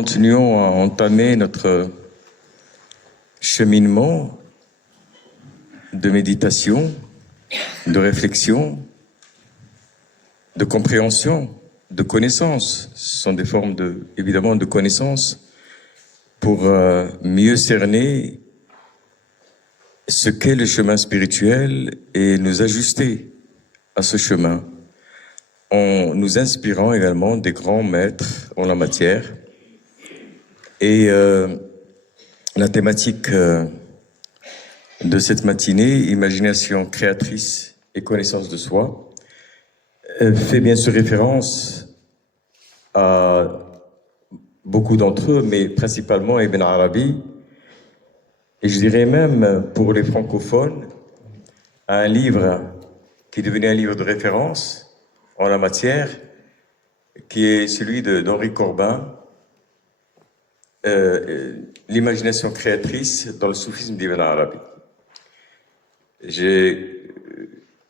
Continuons à entamer notre cheminement de méditation, de réflexion, de compréhension, de connaissance. Ce sont des formes évidemment de connaissance pour mieux cerner ce qu'est le chemin spirituel et nous ajuster à ce chemin en nous inspirant également des grands maîtres en la matière. Et la thématique de cette matinée, imagination créatrice et connaissance de soi, fait bien sûr référence à beaucoup d'entre eux, mais principalement Ibn Arabi, et je dirais même pour les francophones, à un livre qui est devenu un livre de référence en la matière, qui est celui d'Henri Corbin, l'imagination créatrice dans le soufisme d'Ibn Arabi. J'ai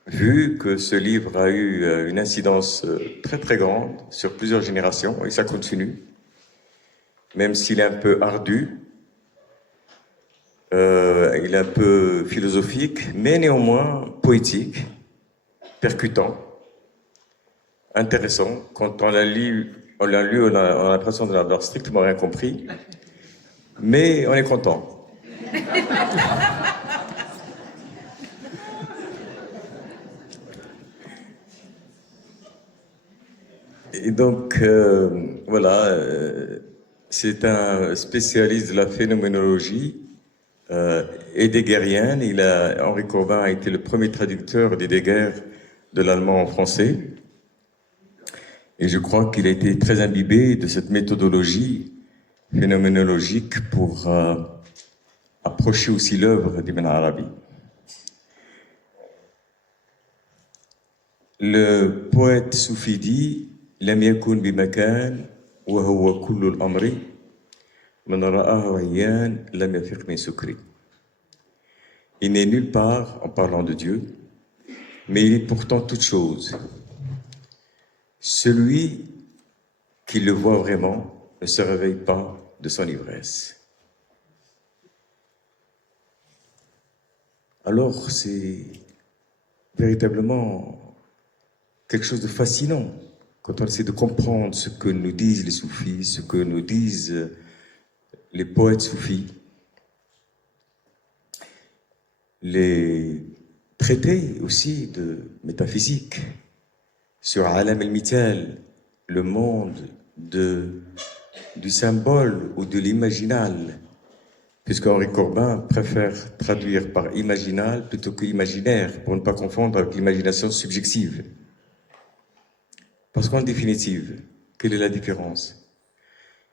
vu que ce livre a eu une incidence très très grande sur plusieurs générations et ça continue, même s'il est un peu ardu, il est un peu philosophique, mais néanmoins poétique, percutant, intéressant. Quand on l'a lu, on a l'impression de n'avoir strictement rien compris, mais on est content. Et donc, voilà, c'est un spécialiste de la phénoménologie heideggerienne. Henri Corbin a été le premier traducteur d'Heidegger de l'allemand en français. Et je crois qu'il a été très imbibé de cette méthodologie phénoménologique pour approcher aussi l'œuvre d'Ibn Arabi. Le poète soufi dit لم يكن بمكان وهو كل الأمر من رآه عيان لم يفق من سكري. Il n'est nulle part en parlant de Dieu, mais il est pourtant toute chose. Celui qui le voit vraiment ne se réveille pas de son ivresse. Alors c'est véritablement quelque chose de fascinant quand on essaie de comprendre ce que nous disent les soufis, ce que nous disent les poètes soufis. Les traités aussi de métaphysique sur Alam el-Mithal, le monde du symbole ou de l'imaginal, puisque Henri Corbin préfère traduire par imaginal plutôt que imaginaire, pour ne pas confondre avec l'imagination subjective. Parce qu'en définitive, quelle est la différence?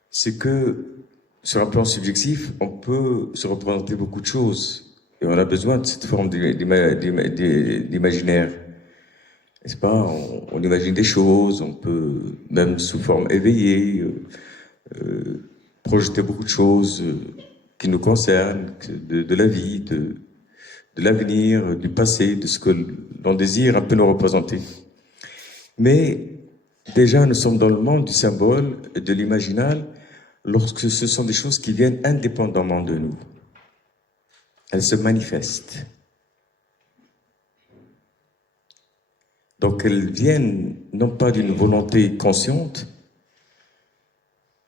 C'est que sur un plan subjectif, on peut se représenter beaucoup de choses et on a besoin de cette forme d'imaginaire. N'est-ce pas? On imagine des choses, on peut même sous forme éveillée projeter beaucoup de choses qui nous concernent, de la vie, de l'avenir, du passé, de ce que l'on désire un peu nous représenter. Mais déjà, nous sommes dans le monde du symbole et de l'imaginal lorsque ce sont des choses qui viennent indépendamment de nous. Elles se manifestent. Donc elles viennent non pas d'une volonté consciente,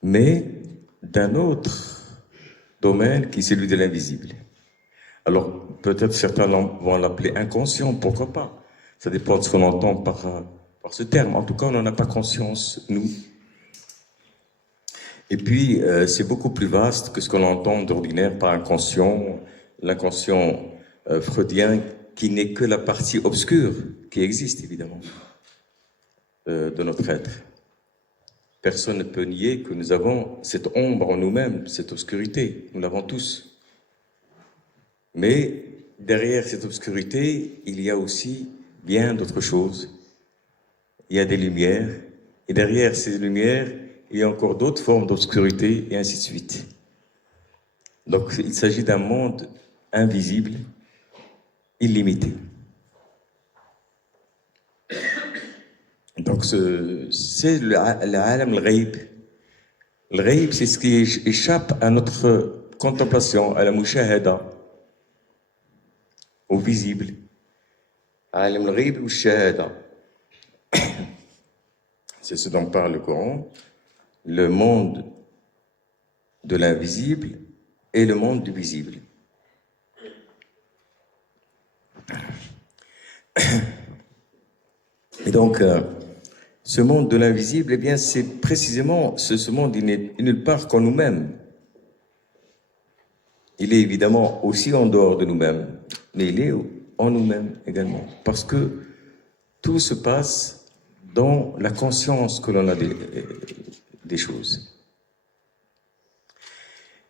mais d'un autre domaine qui est celui de l'invisible. Alors peut-être certains vont l'appeler inconscient, pourquoi pas? Ça dépend de ce qu'on entend par ce terme. En tout cas, on n'en a pas conscience, nous. Et puis, c'est beaucoup plus vaste que ce qu'on entend d'ordinaire par inconscient, l'inconscient freudien, qui n'est que la partie obscure qui existe, évidemment, de notre être. Personne ne peut nier que nous avons cette ombre en nous-mêmes, cette obscurité. Nous l'avons tous. Mais derrière cette obscurité, il y a aussi bien d'autres choses. Il y a des lumières, et derrière ces lumières, il y a encore d'autres formes d'obscurité, et ainsi de suite. Donc, il s'agit d'un monde invisible, illimité. Donc, c'est l'Alam al-Ghaib, Le ghaib, c'est ce qui échappe à notre contemplation, à la mushahada, au visible. Alim al-ghaib ou shahada. C'est ce dont parle le Coran, le monde de l'invisible et le monde du visible. Et donc, ce monde de l'invisible, eh bien, c'est précisément, ce monde, il n'est nulle part qu'en nous-mêmes. Il est évidemment aussi en dehors de nous-mêmes, mais il est en nous-mêmes également. Parce que tout se passe dans la conscience que l'on a des choses.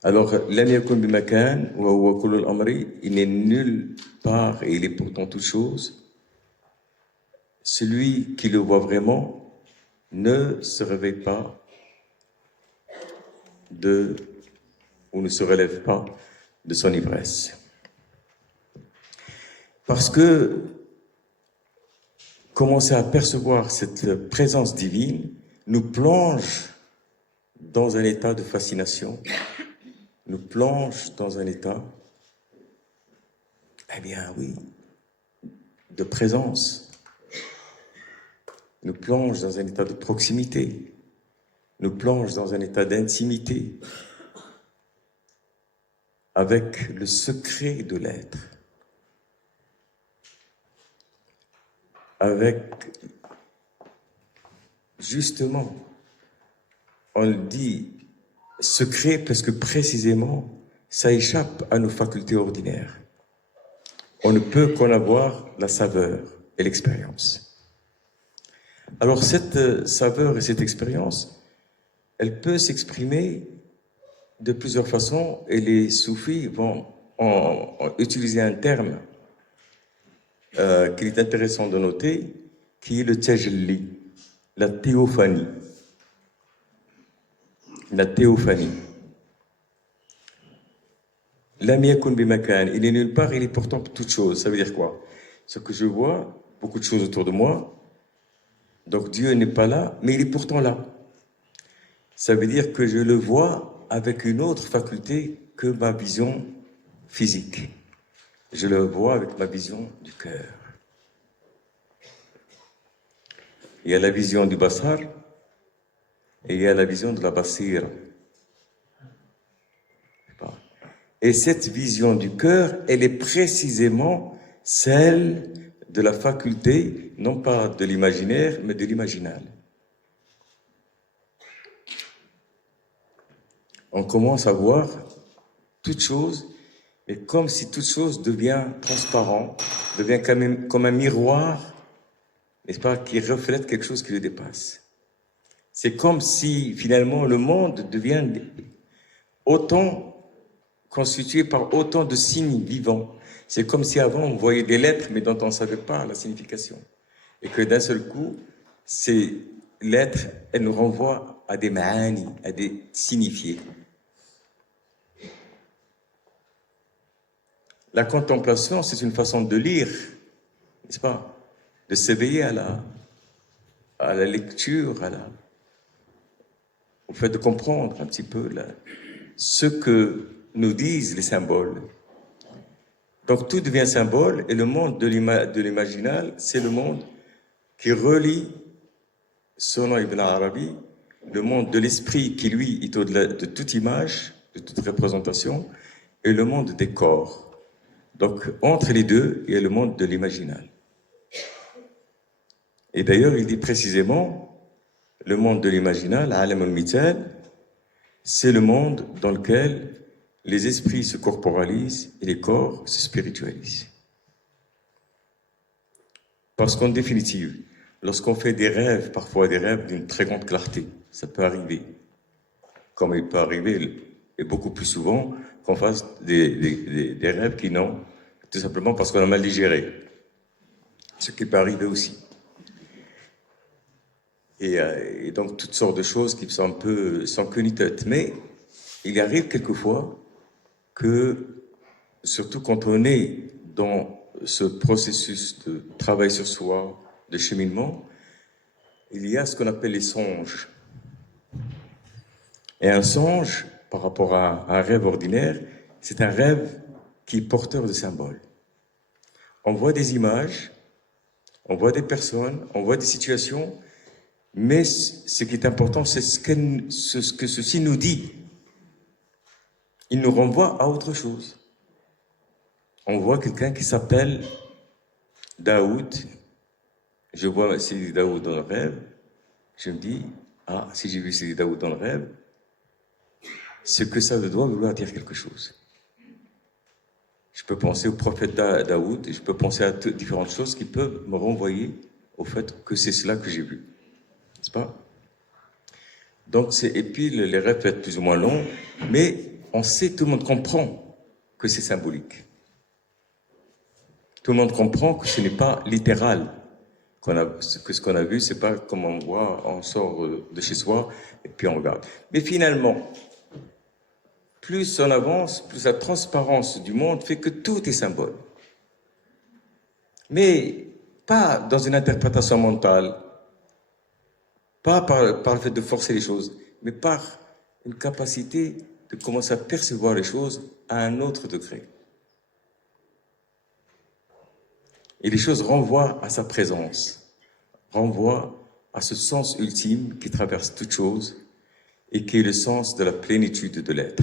Alors, l'am yakun bimakan wa huwa kullu al-amri, il n'est nulle part et il est pourtant toute chose. Celui qui le voit vraiment ne se réveille pas ou ne se relève pas de son ivresse. Parce que commencer à percevoir cette présence divine nous plonge dans un état de fascination, nous plonge dans un état, eh bien oui, de présence, nous plonge dans un état de proximité, nous plonge dans un état d'intimité avec le secret de l'être, avec, justement, on le dit secret parce que précisément, ça échappe à nos facultés ordinaires. On ne peut qu'en avoir la saveur et l'expérience. Alors cette saveur et cette expérience, elle peut s'exprimer de plusieurs façons et les soufis vont utiliser un terme qu'il est intéressant de noter, qui est le tajalli, la théophanie. La théophanie. Lam yakun bimakan, il est nulle part, il est pourtant toute chose. Ça veut dire quoi? Ce que je vois, beaucoup de choses autour de moi, donc Dieu n'est pas là, mais il est pourtant là. Ça veut dire que je le vois avec une autre faculté que ma vision physique. Je le vois avec ma vision du cœur. Il y a la vision du basar et il y a la vision de la basira. Et cette vision du cœur, elle est précisément celle de la faculté, non pas de l'imaginaire, mais de l'imaginal. On commence à voir toute chose, mais comme si toute chose devient transparent, devient quand même comme un miroir, n'est-ce pas, qui reflète quelque chose qui le dépasse. C'est comme si finalement le monde devient autant constitué par autant de signes vivants. C'est comme si avant on voyait des lettres mais dont on ne savait pas la signification. Et que d'un seul coup, ces lettres, elles nous renvoient à des ma'ani, à des signifiés. La contemplation, c'est une façon de lire, n'est-ce pas? De s'éveiller à la lecture, au fait de comprendre un petit peu ce que nous disent les symboles. Donc tout devient symbole et le monde de l'imaginal, c'est le monde qui relie, selon Ibn Arabi, le monde de l'esprit qui lui est au-delà de toute image, de toute représentation, et le monde des corps. Donc entre les deux, il y a le monde de l'imaginal. Et d'ailleurs, il dit précisément, le monde de l'imaginal, Alam al-Mithal, c'est le monde dans lequel les esprits se corporalisent et les corps se spiritualisent. Parce qu'en définitive, lorsqu'on fait des rêves, parfois des rêves d'une très grande clarté, ça peut arriver. Comme il peut arriver, et beaucoup plus souvent, qu'on fasse des rêves qui n'ont, tout simplement parce qu'on a mal digéré. Ce qui peut arriver aussi. Et donc toutes sortes de choses qui sont un peu sans queue ni tête. Mais il arrive quelquefois que, surtout quand on est dans ce processus de travail sur soi, de cheminement, il y a ce qu'on appelle les songes. Et un songe, par rapport à un rêve ordinaire, c'est un rêve qui est porteur de symboles. On voit des images, on voit des personnes, on voit des situations, mais ce qui est important, c'est ce que ceci nous dit. Il nous renvoie à autre chose. On voit quelqu'un qui s'appelle Daoud. Je vois Sidi Daoud dans le rêve. Je me dis, ah, si j'ai vu Sidi Daoud dans le rêve, c'est que ça doit vouloir dire quelque chose. Je peux penser au prophète Daoud, et je peux penser à différentes choses qui peuvent me renvoyer au fait que c'est cela que j'ai vu. N'est-ce pas? Donc, et puis les rêves peuvent être plus ou moins longs, mais on sait, tout le monde comprend que c'est symbolique. Tout le monde comprend que ce n'est pas littéral. Que ce qu'on a vu, c'est pas comme on voit, on sort de chez soi et puis on regarde. Mais finalement, plus on avance, plus la transparence du monde fait que tout est symbole. Mais pas dans une interprétation mentale, pas par le fait de forcer les choses, mais par une capacité de commencer à percevoir les choses à un autre degré. Et les choses renvoient à sa présence, renvoient à ce sens ultime qui traverse toute chose et qui est le sens de la plénitude de l'être.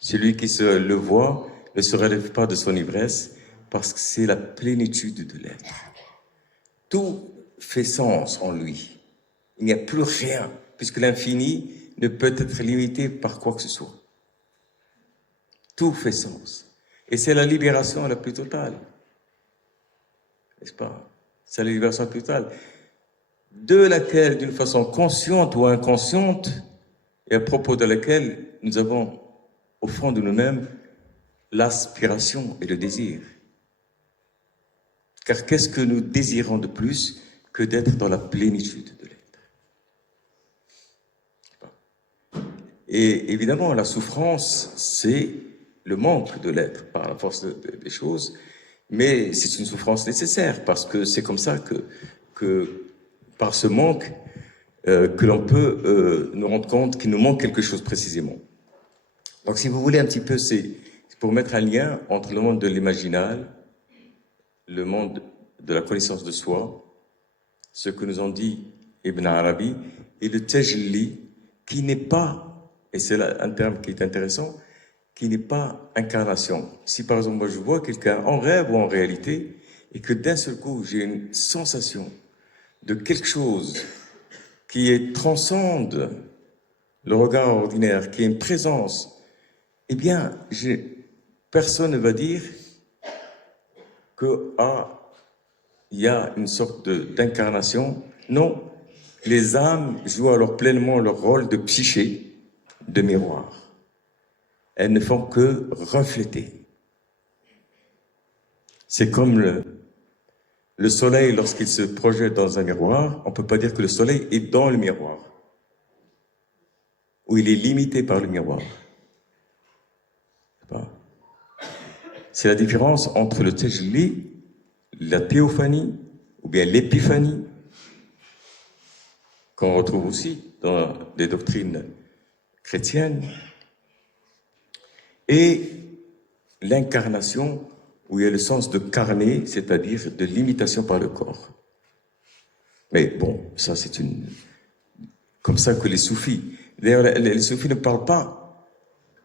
Celui qui le voit ne se relève pas de son ivresse parce que c'est la plénitude de l'être. Tout fait sens en lui. Il n'y a plus rien, puisque l'infini ne peut être limité par quoi que ce soit. Tout fait sens. Et c'est la libération la plus totale. N'est-ce pas? C'est la libération la plus totale. De laquelle, d'une façon consciente ou inconsciente, et à propos de laquelle nous avons, au fond de nous-mêmes, l'aspiration et le désir. Car qu'est-ce que nous désirons de plus que d'être dans la plénitude de l'être? Et évidemment, la souffrance, c'est le manque de l'être par la force des choses, mais c'est une souffrance nécessaire parce que c'est comme ça que par ce manque, que l'on peut nous rendre compte qu'il nous manque quelque chose précisément. Donc, si vous voulez un petit peu, c'est pour mettre un lien entre le monde de l'imaginal, le monde de la connaissance de soi, ce que nous ont dit Ibn Arabi, et le tajalli, qui n'est pas, et c'est là un terme qui est intéressant, qui n'est pas incarnation. Si par exemple, moi je vois quelqu'un en rêve ou en réalité, et que d'un seul coup, j'ai une sensation de quelque chose qui transcende le regard ordinaire, qui est une présence, eh bien, personne ne va dire que il y a une sorte d'incarnation. Non, les âmes jouent alors pleinement leur rôle de psyché, de miroir. Elles ne font que refléter. C'est comme le soleil, lorsqu'il se projette dans un miroir, on ne peut pas dire que le soleil est dans le miroir, ou il est limité par le miroir. C'est la différence entre le tajalli, la théophanie, ou bien l'épiphanie, qu'on retrouve aussi dans les doctrines chrétiennes, et l'incarnation, où il y a le sens de carner, c'est-à-dire de l'imitation par le corps. Mais bon, ça c'est comme ça que les soufis, d'ailleurs les soufis ne parlent pas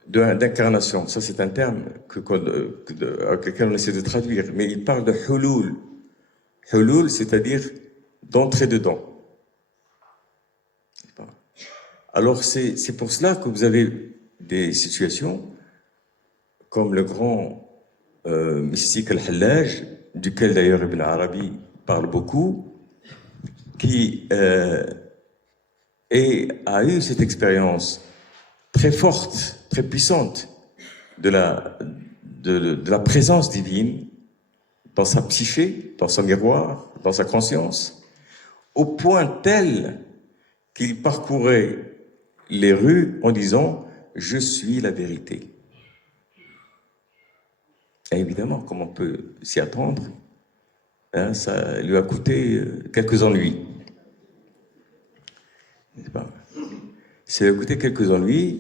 d'incarnation, ça c'est un terme avec lequel on essaie de traduire, mais ils parlent de hulul. Hulul, c'est-à-dire d'entrer dedans. Alors c'est pour cela que vous avez des situations comme le grand mystique al-Hallaj, duquel d'ailleurs Ibn Arabi parle beaucoup, qui a eu cette expérience très forte, très puissante de la présence divine dans sa psyché, dans son miroir, dans sa conscience, au point tel qu'il parcourait les rues en disant « Je suis la vérité ». Et évidemment, comme on peut s'y attendre, hein, ça lui a coûté quelques ennuis. n'est-ce pas? Si vous écoutez quelques ennuis,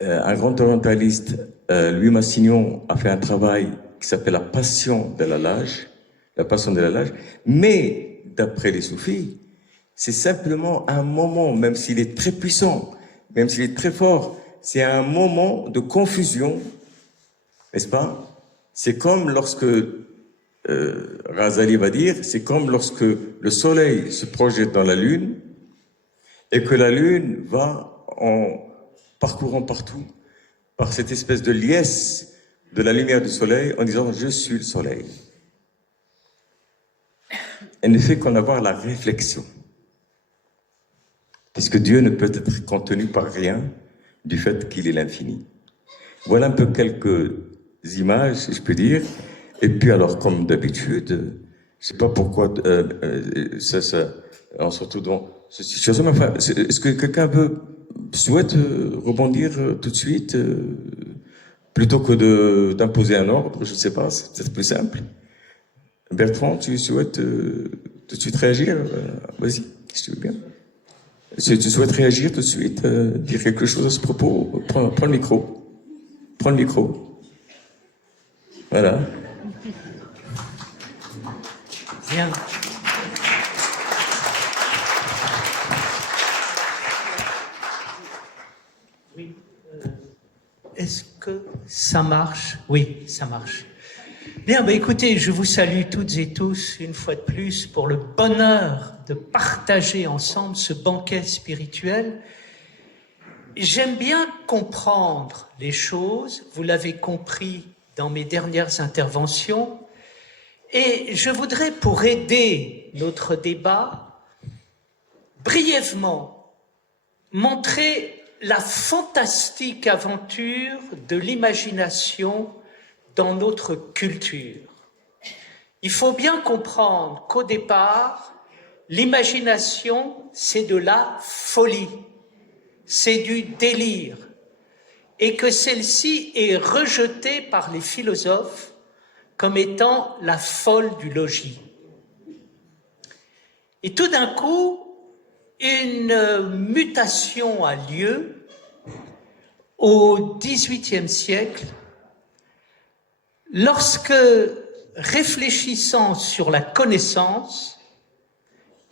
un grand orientaliste, Louis Massignon, a fait un travail qui s'appelle La Passion de l'âge, la Passion de l'âge, mais d'après les soufis, c'est simplement un moment, même s'il est très puissant, même s'il est très fort, c'est un moment de confusion, n'est-ce pas? C'est comme lorsque, Razali va dire, c'est comme lorsque le soleil se projette dans la lune et que la lune va en parcourant partout par cette espèce de liesse de la lumière du soleil en disant « je suis le soleil ». Elle ne fait qu'en avoir la réflexion. Puisque Dieu ne peut être contenu par rien du fait qu'il est l'infini. Voilà un peu quelques images, si je peux dire. Et puis alors, comme d'habitude, je sais pas pourquoi on se retrouve dans cette situation. Mais enfin, est-ce que quelqu'un souhaite rebondir tout de suite plutôt que d'imposer un ordre? Je ne sais pas, c'est peut-être plus simple. Bertrand, tu souhaites tout de suite réagir? Vas-y, si tu veux bien. Si tu souhaites réagir tout de suite, dire quelque chose à ce propos, prends le micro. Prends le micro. Voilà. Bien. Oui. Est-ce que ça marche? Oui, ça marche. Bien, bah écoutez, je vous salue toutes et tous une fois de plus pour le bonheur de partager ensemble ce banquet spirituel. J'aime bien comprendre les choses, vous l'avez compris dans mes dernières interventions, et je voudrais, pour aider notre débat, brièvement montrer la fantastique aventure de l'imagination dans notre culture. Il faut bien comprendre qu'au départ, l'imagination, c'est de la folie, c'est du délire, et que celle-ci est rejetée par les philosophes comme étant la folle du logis. Et tout d'un coup, une mutation a lieu au XVIIIe siècle, lorsque, réfléchissant sur la connaissance,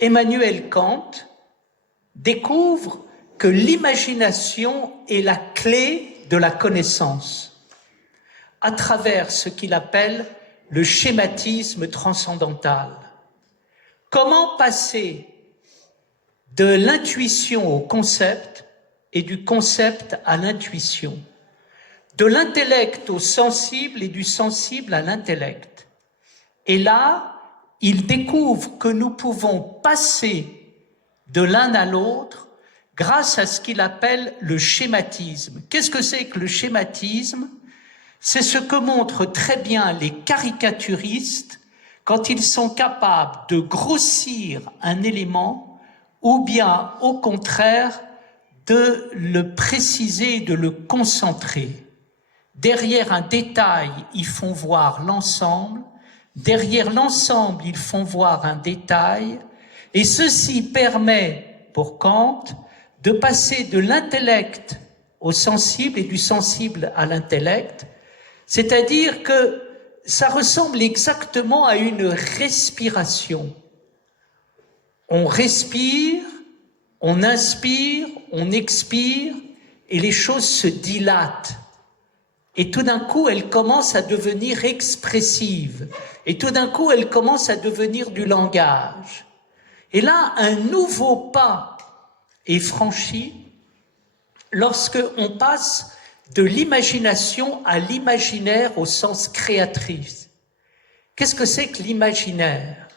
Emmanuel Kant découvre que l'imagination est la clé de la connaissance, à travers ce qu'il appelle le schématisme transcendantal. Comment passer de l'intuition au concept et du concept à l'intuition, de l'intellect au sensible et du sensible à l'intellect. Et là, il découvre que nous pouvons passer de l'un à l'autre grâce à ce qu'il appelle le schématisme. Qu'est-ce que c'est que le schématisme? C'est ce que montrent très bien les caricaturistes quand ils sont capables de grossir un élément ou bien, au contraire, de le préciser, de le concentrer. Derrière un détail, ils font voir l'ensemble. Derrière l'ensemble, ils font voir un détail. Et ceci permet, pour Kant, de passer de l'intellect au sensible et du sensible à l'intellect. C'est-à-dire que ça ressemble exactement à une respiration. On respire, on inspire, on expire, et les choses se dilatent. Et tout d'un coup, elles commencent à devenir expressives. Et tout d'un coup, elles commencent à devenir du langage. Et là, un nouveau pas est franchi lorsque on passe de l'imagination à l'imaginaire au sens créatrice. Qu'est-ce que c'est que l'imaginaire?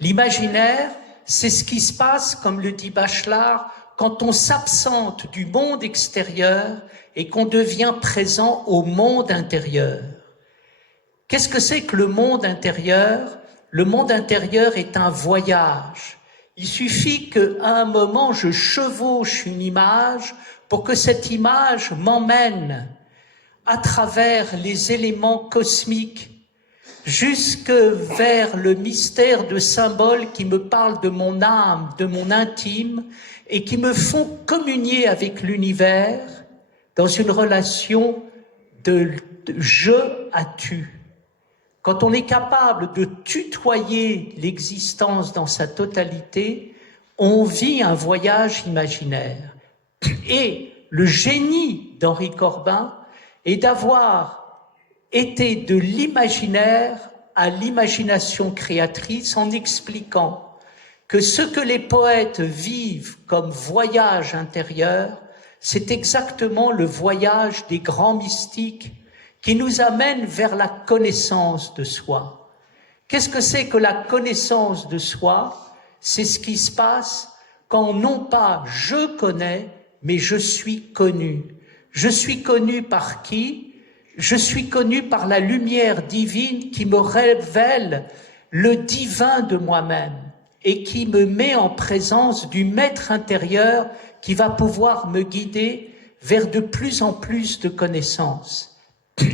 L'imaginaire, c'est ce qui se passe, comme le dit Bachelard, quand on s'absente du monde extérieur et qu'on devient présent au monde intérieur. Qu'est-ce que c'est que le monde intérieur? Le monde intérieur est un voyage. Il suffit qu'à un moment, je chevauche une image pour que cette image m'emmène à travers les éléments cosmiques, jusque vers le mystère de symboles qui me parlent de mon âme, de mon intime, et qui me font communier avec l'univers dans une relation de je à tu. Quand on est capable de tutoyer l'existence dans sa totalité, on vit un voyage imaginaire. Et le génie d'Henri Corbin est d'avoir été de l'imaginaire à l'imagination créatrice en expliquant que ce que les poètes vivent comme voyage intérieur, c'est exactement le voyage des grands mystiques qui nous amène vers la connaissance de soi. Qu'est-ce que c'est que la connaissance de soi? C'est ce qui se passe quand non pas je connais, mais je suis connu. Je suis connu par qui? Je suis connu par la lumière divine qui me révèle le divin de moi-même et qui me met en présence du maître intérieur qui va pouvoir me guider vers de plus en plus de connaissances.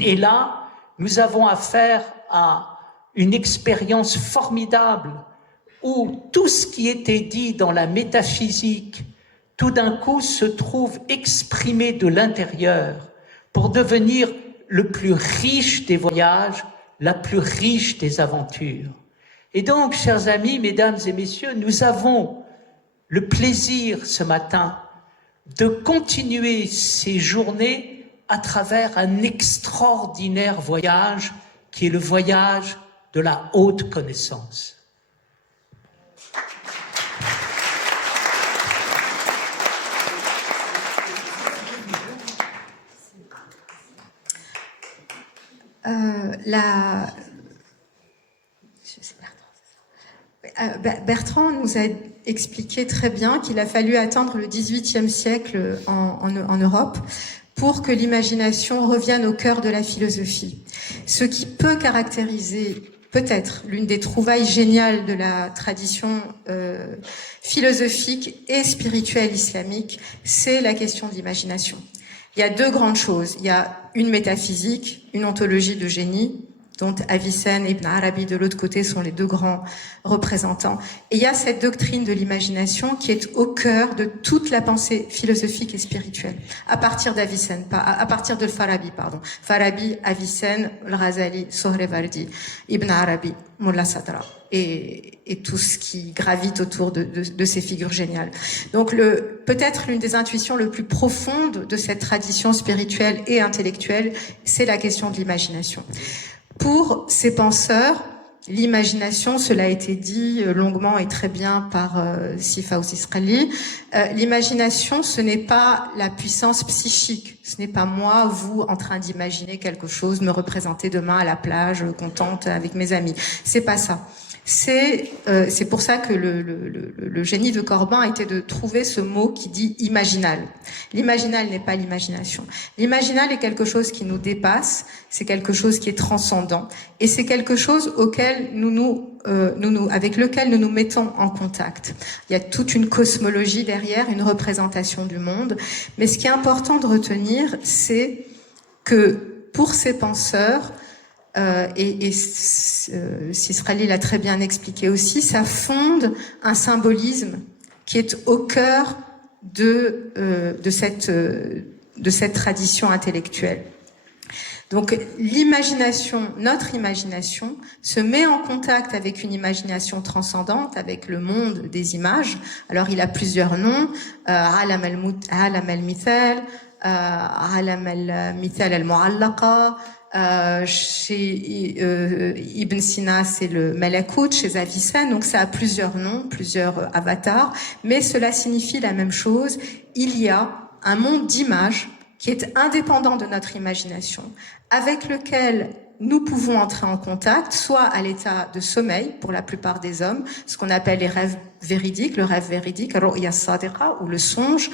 Et là, nous avons affaire à une expérience formidable où tout ce qui était dit dans la métaphysique, tout d'un coup se trouve exprimé de l'intérieur pour devenir le plus riche des voyages, la plus riche des aventures. Et donc, chers amis, mesdames et messieurs, nous avons le plaisir ce matin de continuer ces journées à travers un extraordinaire voyage qui est le voyage de la haute connaissance. Bertrand nous a expliqué très bien qu'il a fallu attendre le XVIIIe siècle en Europe pour que l'imagination revienne au cœur de la philosophie. Ce qui peut caractériser peut-être l'une des trouvailles géniales de la tradition philosophique et spirituelle islamique, c'est la question de l'imagination. Il y a deux grandes choses. Il y a une métaphysique, une ontologie de génie, dont Avicenne et Ibn Arabi de l'autre côté sont les deux grands représentants. Et il y a cette doctrine de l'imagination qui est au cœur de toute la pensée philosophique et spirituelle. À partir d'Avicenne, à partir de Farabi, pardon. Farabi, Avicenne, Al-Ghazali, Sohrawardi, Ibn Arabi, Mullah Sadra. Et tout ce qui gravite autour de ces figures géniales. Donc peut-être l'une des intuitions les plus profondes de cette tradition spirituelle et intellectuelle, c'est la question de l'imagination. Pour ces penseurs, l'imagination, cela a été dit longuement et très bien par Sifaous Israeli, l'imagination, ce n'est pas la puissance psychique. Ce n'est pas moi, vous, en train d'imaginer quelque chose, me représenter demain à la plage, contente avec mes amis. C'est pas ça. C'est pour ça que le génie de Corbin était de trouver ce mot qui dit imaginal. L'imaginal n'est pas l'imagination. L'imaginal est quelque chose qui nous dépasse, c'est quelque chose qui est transcendant, et c'est quelque chose auquel avec lequel nous nous mettons en contact. Il y a toute une cosmologie derrière, une représentation du monde, mais ce qui est important de retenir, c'est que pour ces penseurs, Sisraeli l'a très bien expliqué aussi, ça fonde un symbolisme qui est au cœur de cette tradition intellectuelle. Donc l'imagination, notre imagination, se met en contact avec une imagination transcendante, avec le monde des images. Alors il a plusieurs noms, Alam al-Mithal, Alam al-Mithal al-Mu'allaqa, chez Ibn Sina, c'est le Malakut, chez Avicenne, donc ça a plusieurs noms, plusieurs avatars, mais cela signifie la même chose. Il y a un monde d'images qui est indépendant de notre imagination, avec lequel nous pouvons entrer en contact, soit à l'état de sommeil, pour la plupart des hommes, ce qu'on appelle les rêves véridiques, le rêve véridique, ru'ya sadiqa, ou le songe,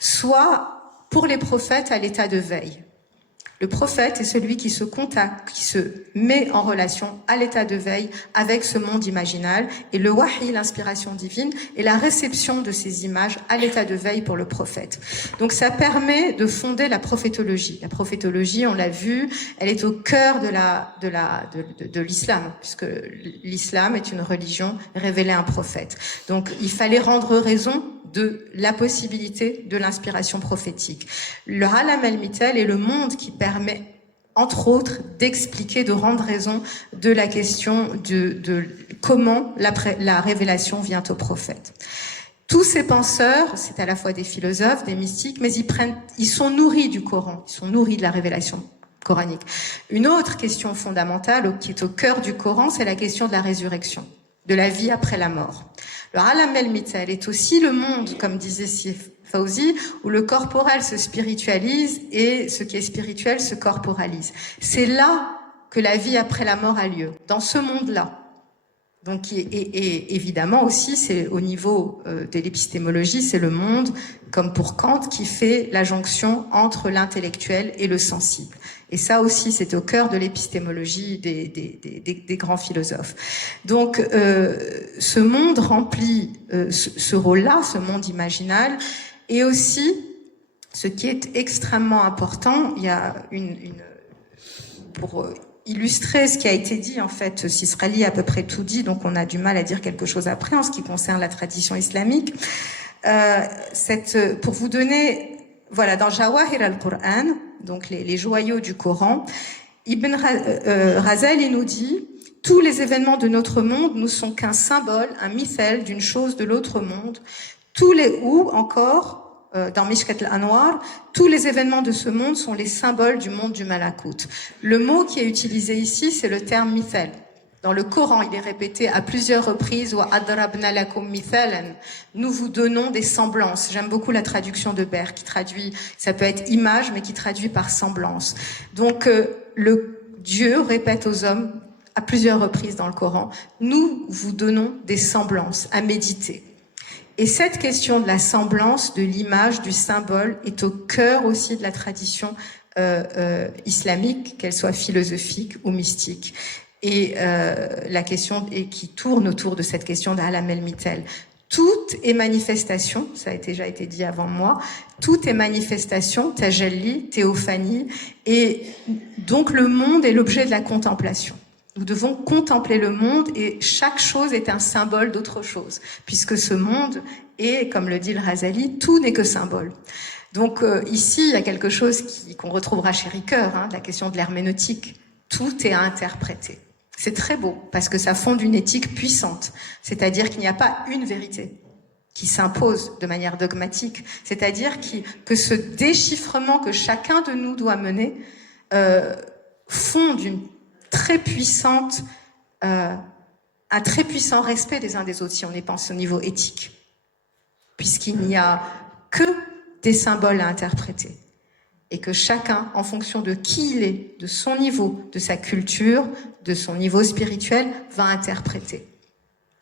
soit pour les prophètes à l'état de veille. Le prophète est celui qui se contacte, qui se met en relation à l'état de veille avec ce monde imaginal. Et le wahi, l'inspiration divine, est la réception de ces images à l'état de veille pour le prophète. Donc ça permet de fonder la prophétologie. La prophétologie, on l'a vu, elle est au cœur de l'islam, puisque l'islam est une religion révélée à un prophète. Donc il fallait rendre raison de la possibilité de l'inspiration prophétique. Le Alam el-Mithel est le monde qui permet, entre autres, d'expliquer, de rendre raison de la question de comment la révélation vient au prophète. Tous ces penseurs, c'est à la fois des philosophes, des mystiques, mais ils sont nourris du Coran, ils sont nourris de la révélation coranique. Une autre question fondamentale qui est au cœur du Coran, c'est la question de la résurrection, de la vie après la mort. Le Alam el-Mithel est aussi le monde, comme disait Sif Fawzi, où le corporel se spiritualise et ce qui est spirituel se corporalise. C'est là que la vie après la mort a lieu, dans ce monde-là. Donc, et évidemment aussi, c'est au niveau de l'épistémologie, c'est le monde, comme pour Kant, qui fait la jonction entre l'intellectuel et le sensible. Et ça aussi, c'est au cœur de l'épistémologie des grands philosophes. Donc, ce monde remplit ce rôle-là, ce monde imaginal, et aussi, ce qui est extrêmement important, il y a pour illustrer ce qui a été dit, en fait, Sisrali a à peu près tout dit, donc on a du mal à dire quelque chose après en ce qui concerne la tradition islamique. Pour vous donner, voilà, dans Jawahir al-Qur'an, donc les joyaux du Coran, Ibn Razali nous dit « Tous les événements de notre monde ne sont qu'un symbole, un mithel d'une chose de l'autre monde. Ou encore, dans Mishkat al-Anwar, tous les événements de ce monde sont les symboles du monde du Malakut. » Le mot qui est utilisé ici, c'est le terme mithel. Dans le Coran, il est répété à plusieurs reprises, wa adrabna lakum mithalan. Nous vous donnons des semblances. J'aime beaucoup la traduction de Baer qui traduit, ça peut être image, mais qui traduit par semblance. Donc, le Dieu répète aux hommes à plusieurs reprises dans le Coran, nous vous donnons des semblances à méditer. Et cette question de la semblance, de l'image, du symbole, est au cœur aussi de la tradition islamique, qu'elle soit philosophique ou mystique. Et la question qui tourne autour de cette question d'Alam el-Mithel. Tout est manifestation, ça a déjà été dit avant moi, tout est manifestation, tajalli, théophanie, et donc le monde est l'objet de la contemplation. Nous devons contempler le monde et chaque chose est un symbole d'autre chose, puisque ce monde est, comme le dit le Razali, tout n'est que symbole. Donc ici, il y a quelque chose qu'on retrouvera chez Ricoeur, la question de l'herméneutique. Tout est à interpréter. C'est très beau, parce que ça fonde une éthique puissante, c'est-à-dire qu'il n'y a pas une vérité qui s'impose de manière dogmatique, c'est-à-dire que ce déchiffrement que chacun de nous doit mener fonde une très puissante, un très puissant respect des uns des autres, si on y pense au niveau éthique, puisqu'il n'y a que des symboles à interpréter. Et que chacun, en fonction de qui il est, de son niveau, de sa culture, de son niveau spirituel, va interpréter.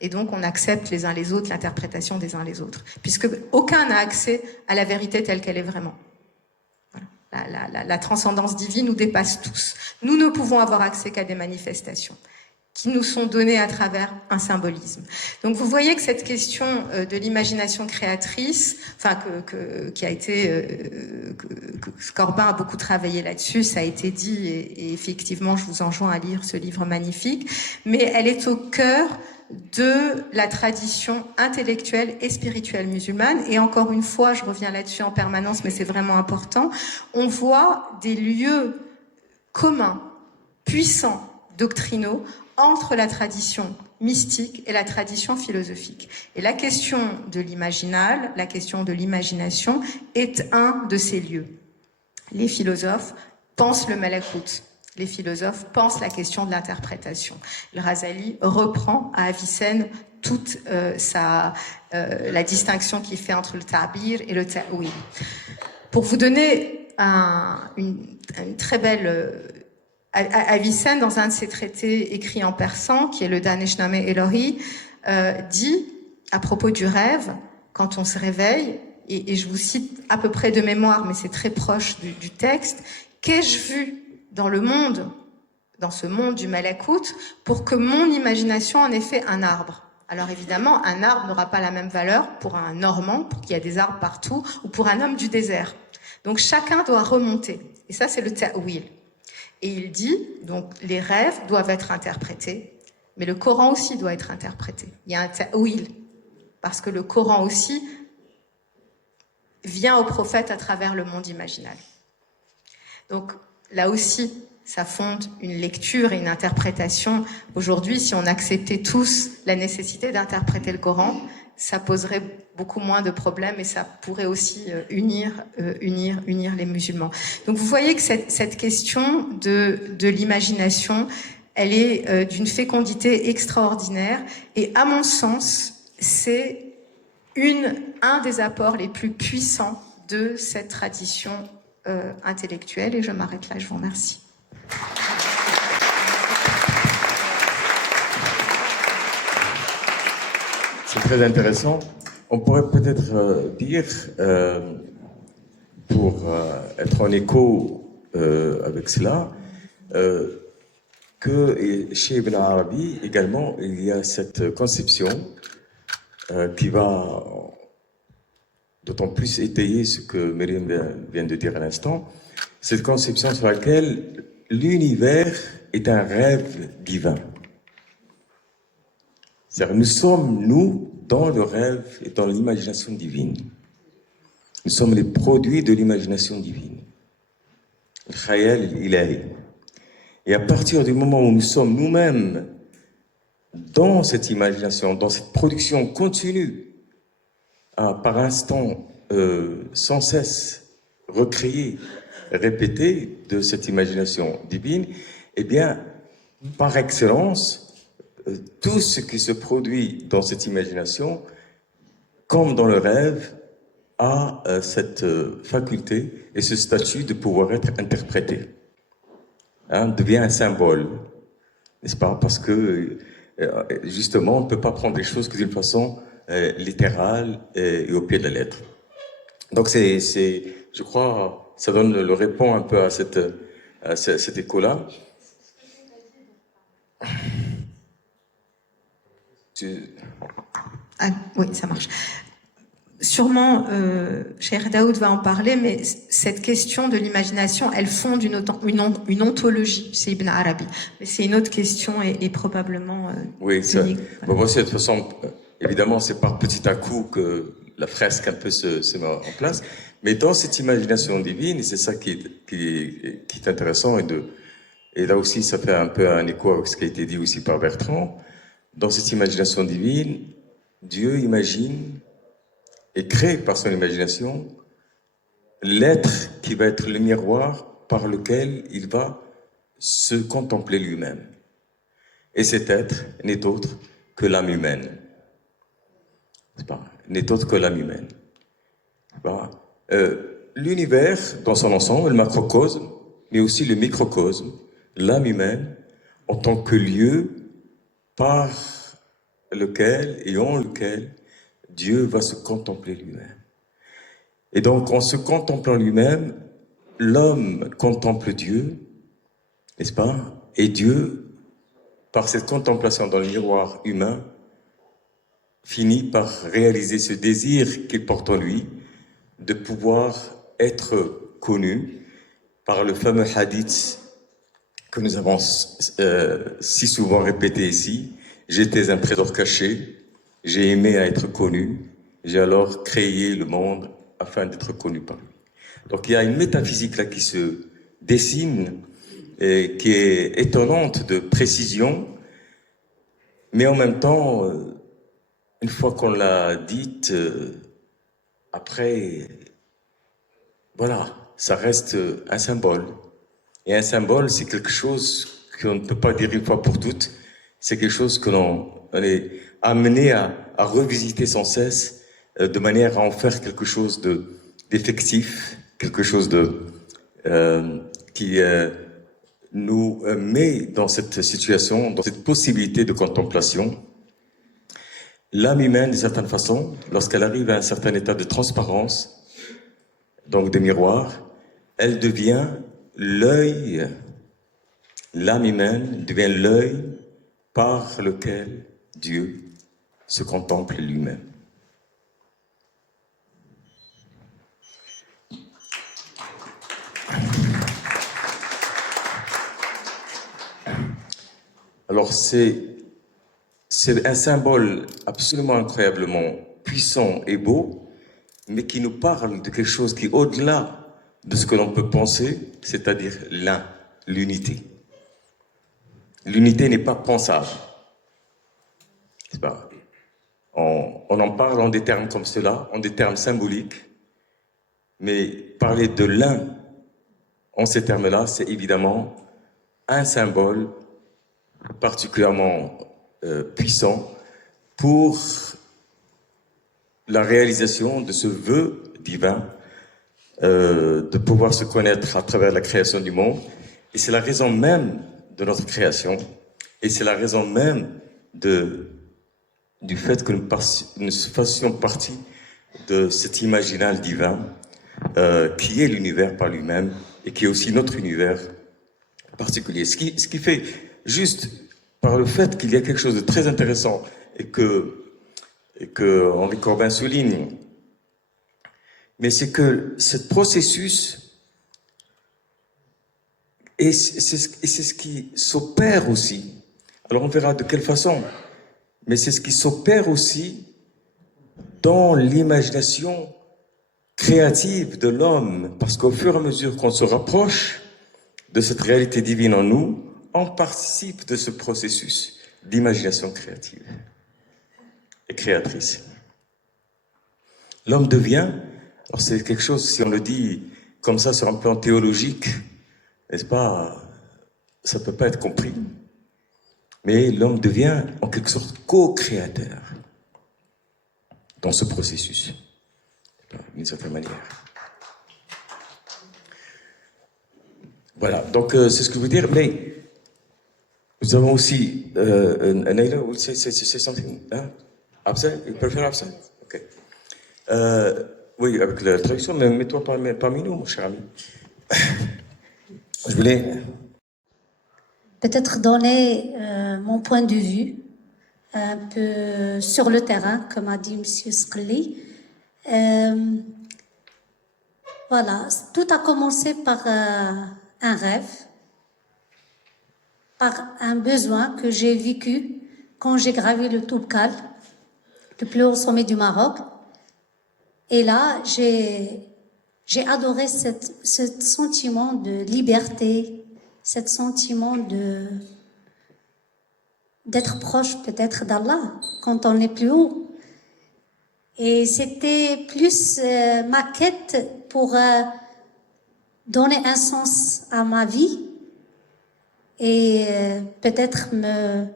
Et donc, on accepte les uns les autres, l'interprétation des uns les autres. Puisque aucun n'a accès à la vérité telle qu'elle est vraiment. Voilà. La transcendance divine nous dépasse tous. Nous ne pouvons avoir accès qu'à des manifestations qui nous sont données à travers un symbolisme. Donc vous voyez que cette question de l'imagination créatrice, qui a été, que Corbin a beaucoup travaillé là-dessus, ça a été dit, et effectivement je vous enjoins à lire ce livre magnifique, mais elle est au cœur de la tradition intellectuelle et spirituelle musulmane. Et encore une fois, je reviens là-dessus en permanence, mais c'est vraiment important, on voit des lieux communs, puissants, doctrinaux, entre la tradition mystique et la tradition philosophique. Et la question de l'imaginal, la question de l'imagination est un de ces lieux. Les philosophes pensent le malakut. Les philosophes pensent la question de l'interprétation. Le Razali reprend à Avicenne toute la distinction qu'il fait entre le ta'bir et le ta'wil. Pour vous donner une très belle... Avicenne, dans un de ses traités écrits en persan, qui est le Danishname Elohi, dit, à propos du rêve, quand on se réveille, et je vous cite à peu près de mémoire, mais c'est très proche du texte, Qu'ai-je vu dans le monde, dans ce monde du malakout, pour que mon imagination en ait fait un arbre? Alors évidemment, un arbre n'aura pas la même valeur pour un Normand, pour qu'il y a des arbres partout, ou pour un homme du désert. Donc chacun doit remonter. Et ça, c'est le ta'wil. Et il dit, donc les rêves doivent être interprétés, mais le Coran aussi doit être interprété. Il y a un ta'wil, parce que le Coran aussi vient au prophète à travers le monde imaginal. Donc là aussi, ça fonde une lecture et une interprétation. Aujourd'hui, si on acceptait tous la nécessité d'interpréter le Coran, ça poserait beaucoup moins de problèmes et ça pourrait aussi unir les musulmans. Donc vous voyez que cette question de l'imagination, elle est d'une fécondité extraordinaire et à mon sens, c'est un des apports les plus puissants de cette tradition intellectuelle. Et je m'arrête là, je vous remercie. C'est très intéressant. On pourrait peut-être dire, pour être en écho avec cela, que chez Ibn Arabi également, il y a cette conception qui va d'autant plus étayer ce que Myriam vient de dire à l'instant, cette conception sur laquelle l'univers est un rêve divin. C'est-à-dire, nous sommes, nous, dans le rêve et dans l'imagination divine. Nous sommes les produits de l'imagination divine. Le khayal ilahi. Et à partir du moment où nous sommes nous-mêmes dans cette imagination, dans cette production continue, par instant, sans cesse recréée, répétée de cette imagination divine, eh bien, par excellence, tout ce qui se produit dans cette imagination, comme dans le rêve, a cette faculté et ce statut de pouvoir être interprété. Devient un symbole, n'est-ce pas? Parce que, justement, on ne peut pas prendre les choses que d'une façon littérale et au pied de la lettre. Donc, je crois, ça donne le répond un peu à cet écho-là. Ah, oui, ça marche. Sûrement, Cheikh Daoud va en parler, mais cette question de l'imagination, elle fonde une ontologie, c'est Ibn Arabi. Mais c'est une autre question et probablement oui, ça, unique. Voilà. Bon, de toute façon, évidemment, c'est par petit à coup que la fresque un peu se met en place. Mais dans cette imagination divine, et c'est ça qui est intéressant, et là aussi, ça fait un peu un écho avec ce qui a été dit aussi par Bertrand. Dans cette imagination divine, Dieu imagine et crée par son imagination l'être qui va être le miroir par lequel il va se contempler lui-même. Et cet être n'est autre que l'âme humaine. N'est autre que l'âme humaine. L'univers dans son ensemble, le macrocosme, mais aussi le microcosme, l'âme humaine, en tant que lieu par lequel et en lequel Dieu va se contempler lui-même. Et donc, en se contemplant lui-même, l'homme contemple Dieu, n'est-ce pas? Et Dieu, par cette contemplation dans le miroir humain, finit par réaliser ce désir qu'il porte en lui de pouvoir être connu par le fameux hadith que nous avons si souvent répété ici. J'étais un trésor caché, j'ai aimé à être connu, j'ai alors créé le monde afin d'être connu par lui. Donc il y a une métaphysique là qui se dessine et qui est étonnante de précision, mais en même temps, une fois qu'on l'a dite, après, voilà, ça reste un symbole. Et un symbole, c'est quelque chose qu'on ne peut pas dire une fois pour toutes. C'est quelque chose que l'on est amené à revisiter sans cesse, de manière à en faire quelque chose d'effectif, quelque chose qui nous met dans cette situation, dans cette possibilité de contemplation. L'âme humaine, d'une certaine façon, lorsqu'elle arrive à un certain état de transparence, donc de miroir, elle devient l'œil, l'âme humaine devient l'œil par lequel Dieu se contemple lui-même. Alors c'est un symbole absolument incroyablement puissant et beau, mais qui nous parle de quelque chose qui est au-delà de ce que l'on peut penser, c'est-à-dire l'unité. L'unité n'est pas pensable. C'est pas. On en parle en des termes comme cela, en des termes symboliques, mais parler de l'un en ces termes-là, c'est évidemment un symbole particulièrement puissant pour la réalisation de ce vœu divin de pouvoir se connaître à travers la création du monde. Et c'est la raison même de notre création, et c'est la raison même du fait que nous fassions partie de cet imaginal divin qui est l'univers par lui-même et qui est aussi notre univers particulier. Ce qui fait, juste par le fait qu'il y a quelque chose de très intéressant et que Henri Corbin souligne, mais c'est que ce processus, et c'est ce qui s'opère aussi, alors on verra de quelle façon, mais c'est ce qui s'opère aussi dans l'imagination créative de l'homme, parce qu'au fur et à mesure qu'on se rapproche de cette réalité divine en nous, on participe de ce processus d'imagination créative et créatrice. L'homme devient, alors c'est quelque chose, si on le dit comme ça sur un plan théologique, n'est-ce pas, ça ne peut pas être compris, mais l'homme devient en quelque sorte co-créateur dans ce processus, d'une certaine manière. Voilà, donc c'est ce que je veux dire, mais nous avons aussi Naila, will say something, hein? Absent? You prefer absent? Ok. Oui, avec la traduction, mais mets-toi parmi nous, mon cher ami. Je voulais peut-être donner mon point de vue un peu sur le terrain, comme a dit M. Sqli. Voilà, tout a commencé par un rêve, par un besoin que j'ai vécu quand j'ai gravi le Toubkal, le plus haut sommet du Maroc. Et là, j'ai adoré ce sentiment de liberté, ce sentiment d'être proche peut-être d'Allah quand on est plus haut. Et c'était plus ma quête pour donner un sens à ma vie et peut-être me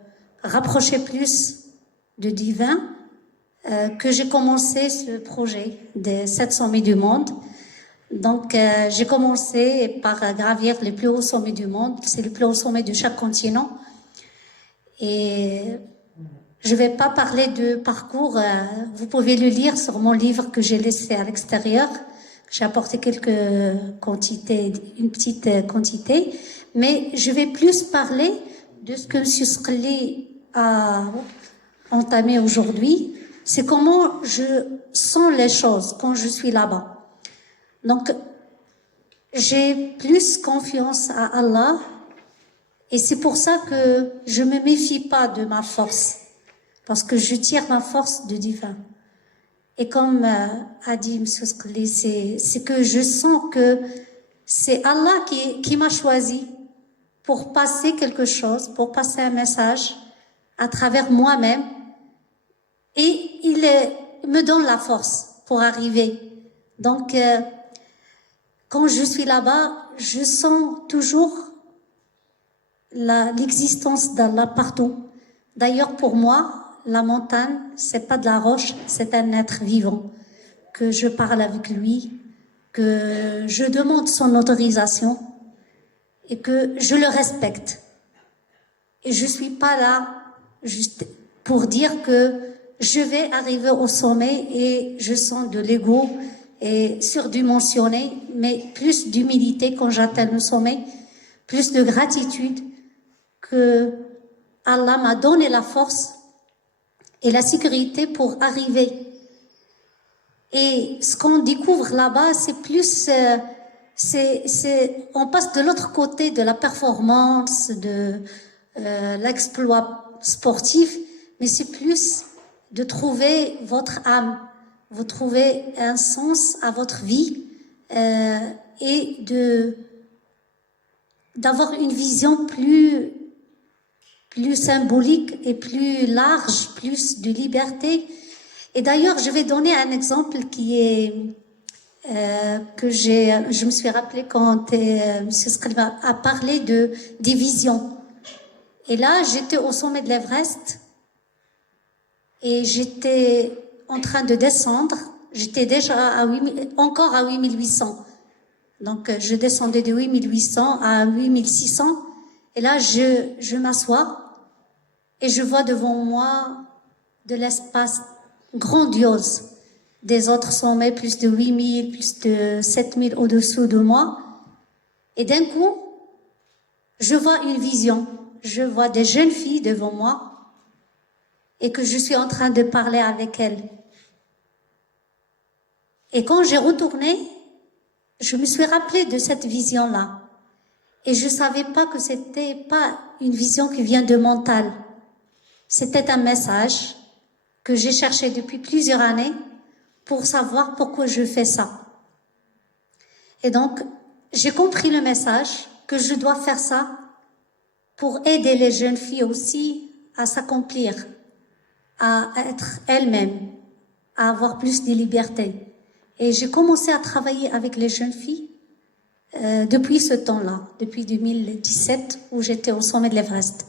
rapprocher plus du divin que j'ai commencé ce projet des 7 sommets du monde. Donc j'ai commencé par gravir les plus hauts sommets du monde. C'est le plus haut sommet de chaque continent. Et je ne vais pas parler de parcours. Vous pouvez le lire sur mon livre que j'ai laissé à l'extérieur. J'ai apporté une petite quantité. Mais je vais plus parler de ce que M. Sqli a entamé aujourd'hui. C'est comment je sens les choses quand je suis là-bas. Donc, j'ai plus confiance à Allah et c'est pour ça que je me méfie pas de ma force parce que je tire ma force du divin. Et comme a dit M. Sqli, c'est que je sens que c'est Allah qui m'a choisi pour passer quelque chose, pour passer un message à travers moi-même. Et il me donne la force pour arriver. Donc, quand je suis là-bas, je sens toujours l'existence d'Allah partout. D'ailleurs, pour moi, la montagne, c'est pas de la roche, c'est un être vivant. Que je parle avec lui, que je demande son autorisation et que je le respecte. Et je suis pas là juste pour dire que je vais arriver au sommet et je sens de l'ego et surdimensionné, mais plus d'humilité quand j'atteins le sommet, plus de gratitude que Allah m'a donné la force et la sécurité pour arriver. Et ce qu'on découvre là-bas, c'est plus, on passe de l'autre côté de la performance, de l'exploit sportif, mais c'est plus de trouver votre âme, vous trouvez un sens à votre vie et d'avoir une vision plus symbolique et plus large, plus de liberté. Et d'ailleurs, je vais donner un exemple qui est je me suis rappelé quand M. Scriba a parlé des visions. Et là, j'étais au sommet de l'Everest et j'étais en train de descendre. J'étais déjà encore à 8800. Donc, je descendais de 8800 à 8600. Et là, je m'assois et je vois devant moi de l'espace grandiose. Des autres sommets, plus de 8000, plus de 7000 au-dessous de moi. Et d'un coup, je vois une vision. Je vois des jeunes filles devant moi et que je suis en train de parler avec elles. Et quand j'ai retourné, je me suis rappelé de cette vision-là. Et je savais pas que c'était pas une vision qui vient de mental. C'était un message que j'ai cherché depuis plusieurs années pour savoir pourquoi je fais ça. Et donc, j'ai compris le message que je dois faire ça pour aider les jeunes filles aussi à s'accomplir, à être elles-mêmes, à avoir plus de liberté. Et j'ai commencé à travailler avec les jeunes filles depuis ce temps-là, depuis 2017 où j'étais au sommet de l'Everest.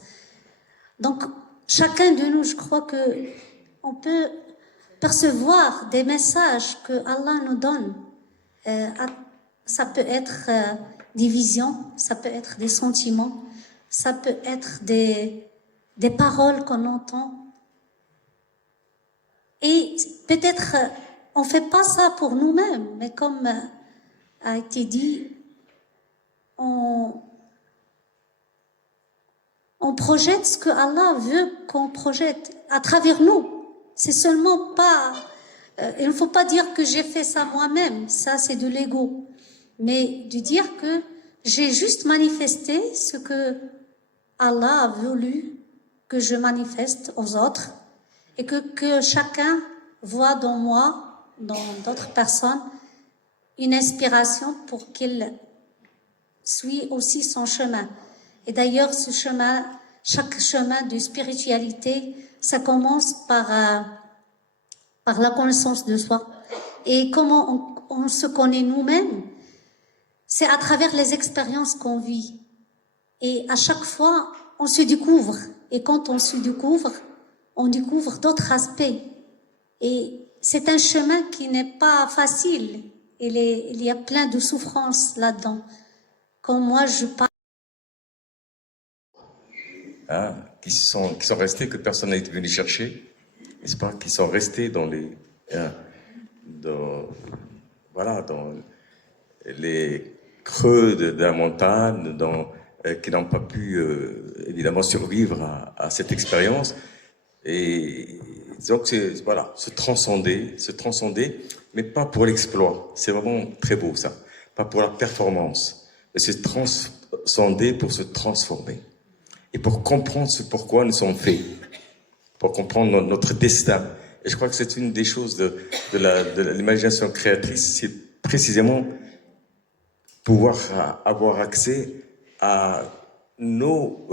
Donc, chacun de nous, je crois que on peut percevoir des messages que Allah nous donne. Ça peut être des visions, ça peut être des sentiments, ça peut être des paroles qu'on entend. Et peut-être on fait pas ça pour nous-mêmes, mais comme a été dit, on projette ce que Allah veut qu'on projette à travers nous. C'est seulement pas... il ne faut pas dire que j'ai fait ça moi-même, ça c'est de l'ego. Mais de dire que j'ai juste manifesté ce que Allah a voulu que je manifeste aux autres et que chacun voit dans moi, dans d'autres personnes, une inspiration pour qu'il suit aussi son chemin. Et d'ailleurs, ce chemin, chaque chemin de spiritualité, ça commence par la connaissance de soi. Et comment on se connaît nous-mêmes, c'est à travers les expériences qu'on vit. Et à chaque fois, on se découvre. Et quand on se découvre, on découvre d'autres aspects. Et c'est un chemin qui n'est pas facile. Il y a plein de souffrances là-dedans. Comme moi, je parle. Qui sont restés, que personne n'a été venu chercher, n'est-ce pas, qui sont restés dans les creux de la montagne, qui n'ont pas pu évidemment survivre à cette expérience. Et donc se transcender, mais pas pour l'exploit. C'est vraiment très beau ça, pas pour la performance, mais se transcender pour se transformer. Et pour comprendre ce pourquoi nous sommes faits, pour comprendre notre destin. Et je crois que c'est une des choses de l'imagination créatrice, c'est précisément pouvoir avoir accès à nos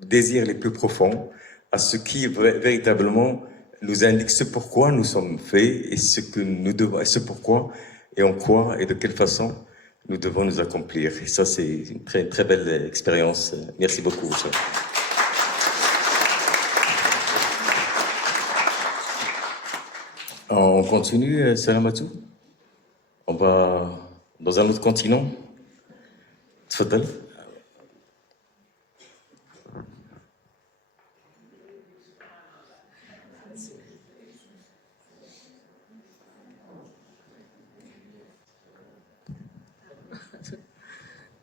désirs les plus profonds, à ce qui véritablement nous indique ce pourquoi nous sommes faits et ce que nous devons, et ce pourquoi et en quoi et de quelle façon nous devons nous accomplir. Et ça, c'est une très, très belle expérience. Merci beaucoup. On continue, Salamatou. On va dans un autre continent. Tfadal.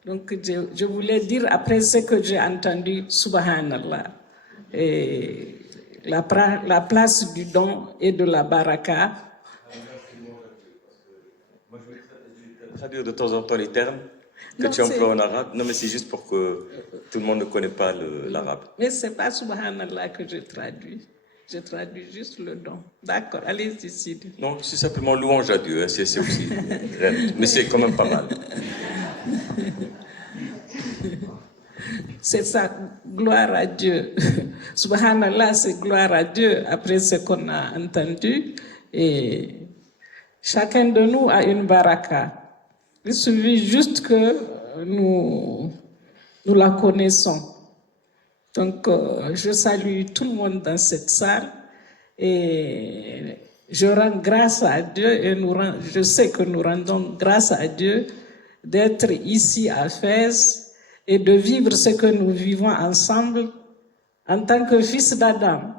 Donc, je voulais dire, après ce que j'ai entendu, Subhanallah, et la place du don et de la baraka. Traduire de temps en temps les termes que tu emploies en arabe. Non, mais c'est juste pour que tout le monde ne connaît pas l'arabe. Mais ce n'est pas Subhanallah que je traduis. Je traduis juste le don. D'accord, allez-y, Sidi. Non, c'est simplement louange à Dieu. Hein, c'est aussi. Mais c'est quand même pas mal. C'est ça, gloire à Dieu. Subhanallah, c'est gloire à Dieu après ce qu'on a entendu. Et chacun de nous a une baraka. Il suffit juste que nous la connaissons. Donc, je salue tout le monde dans cette salle et je rends grâce à Dieu et je sais que nous rendons grâce à Dieu d'être ici à Fès et de vivre ce que nous vivons ensemble en tant que fils d'Adam.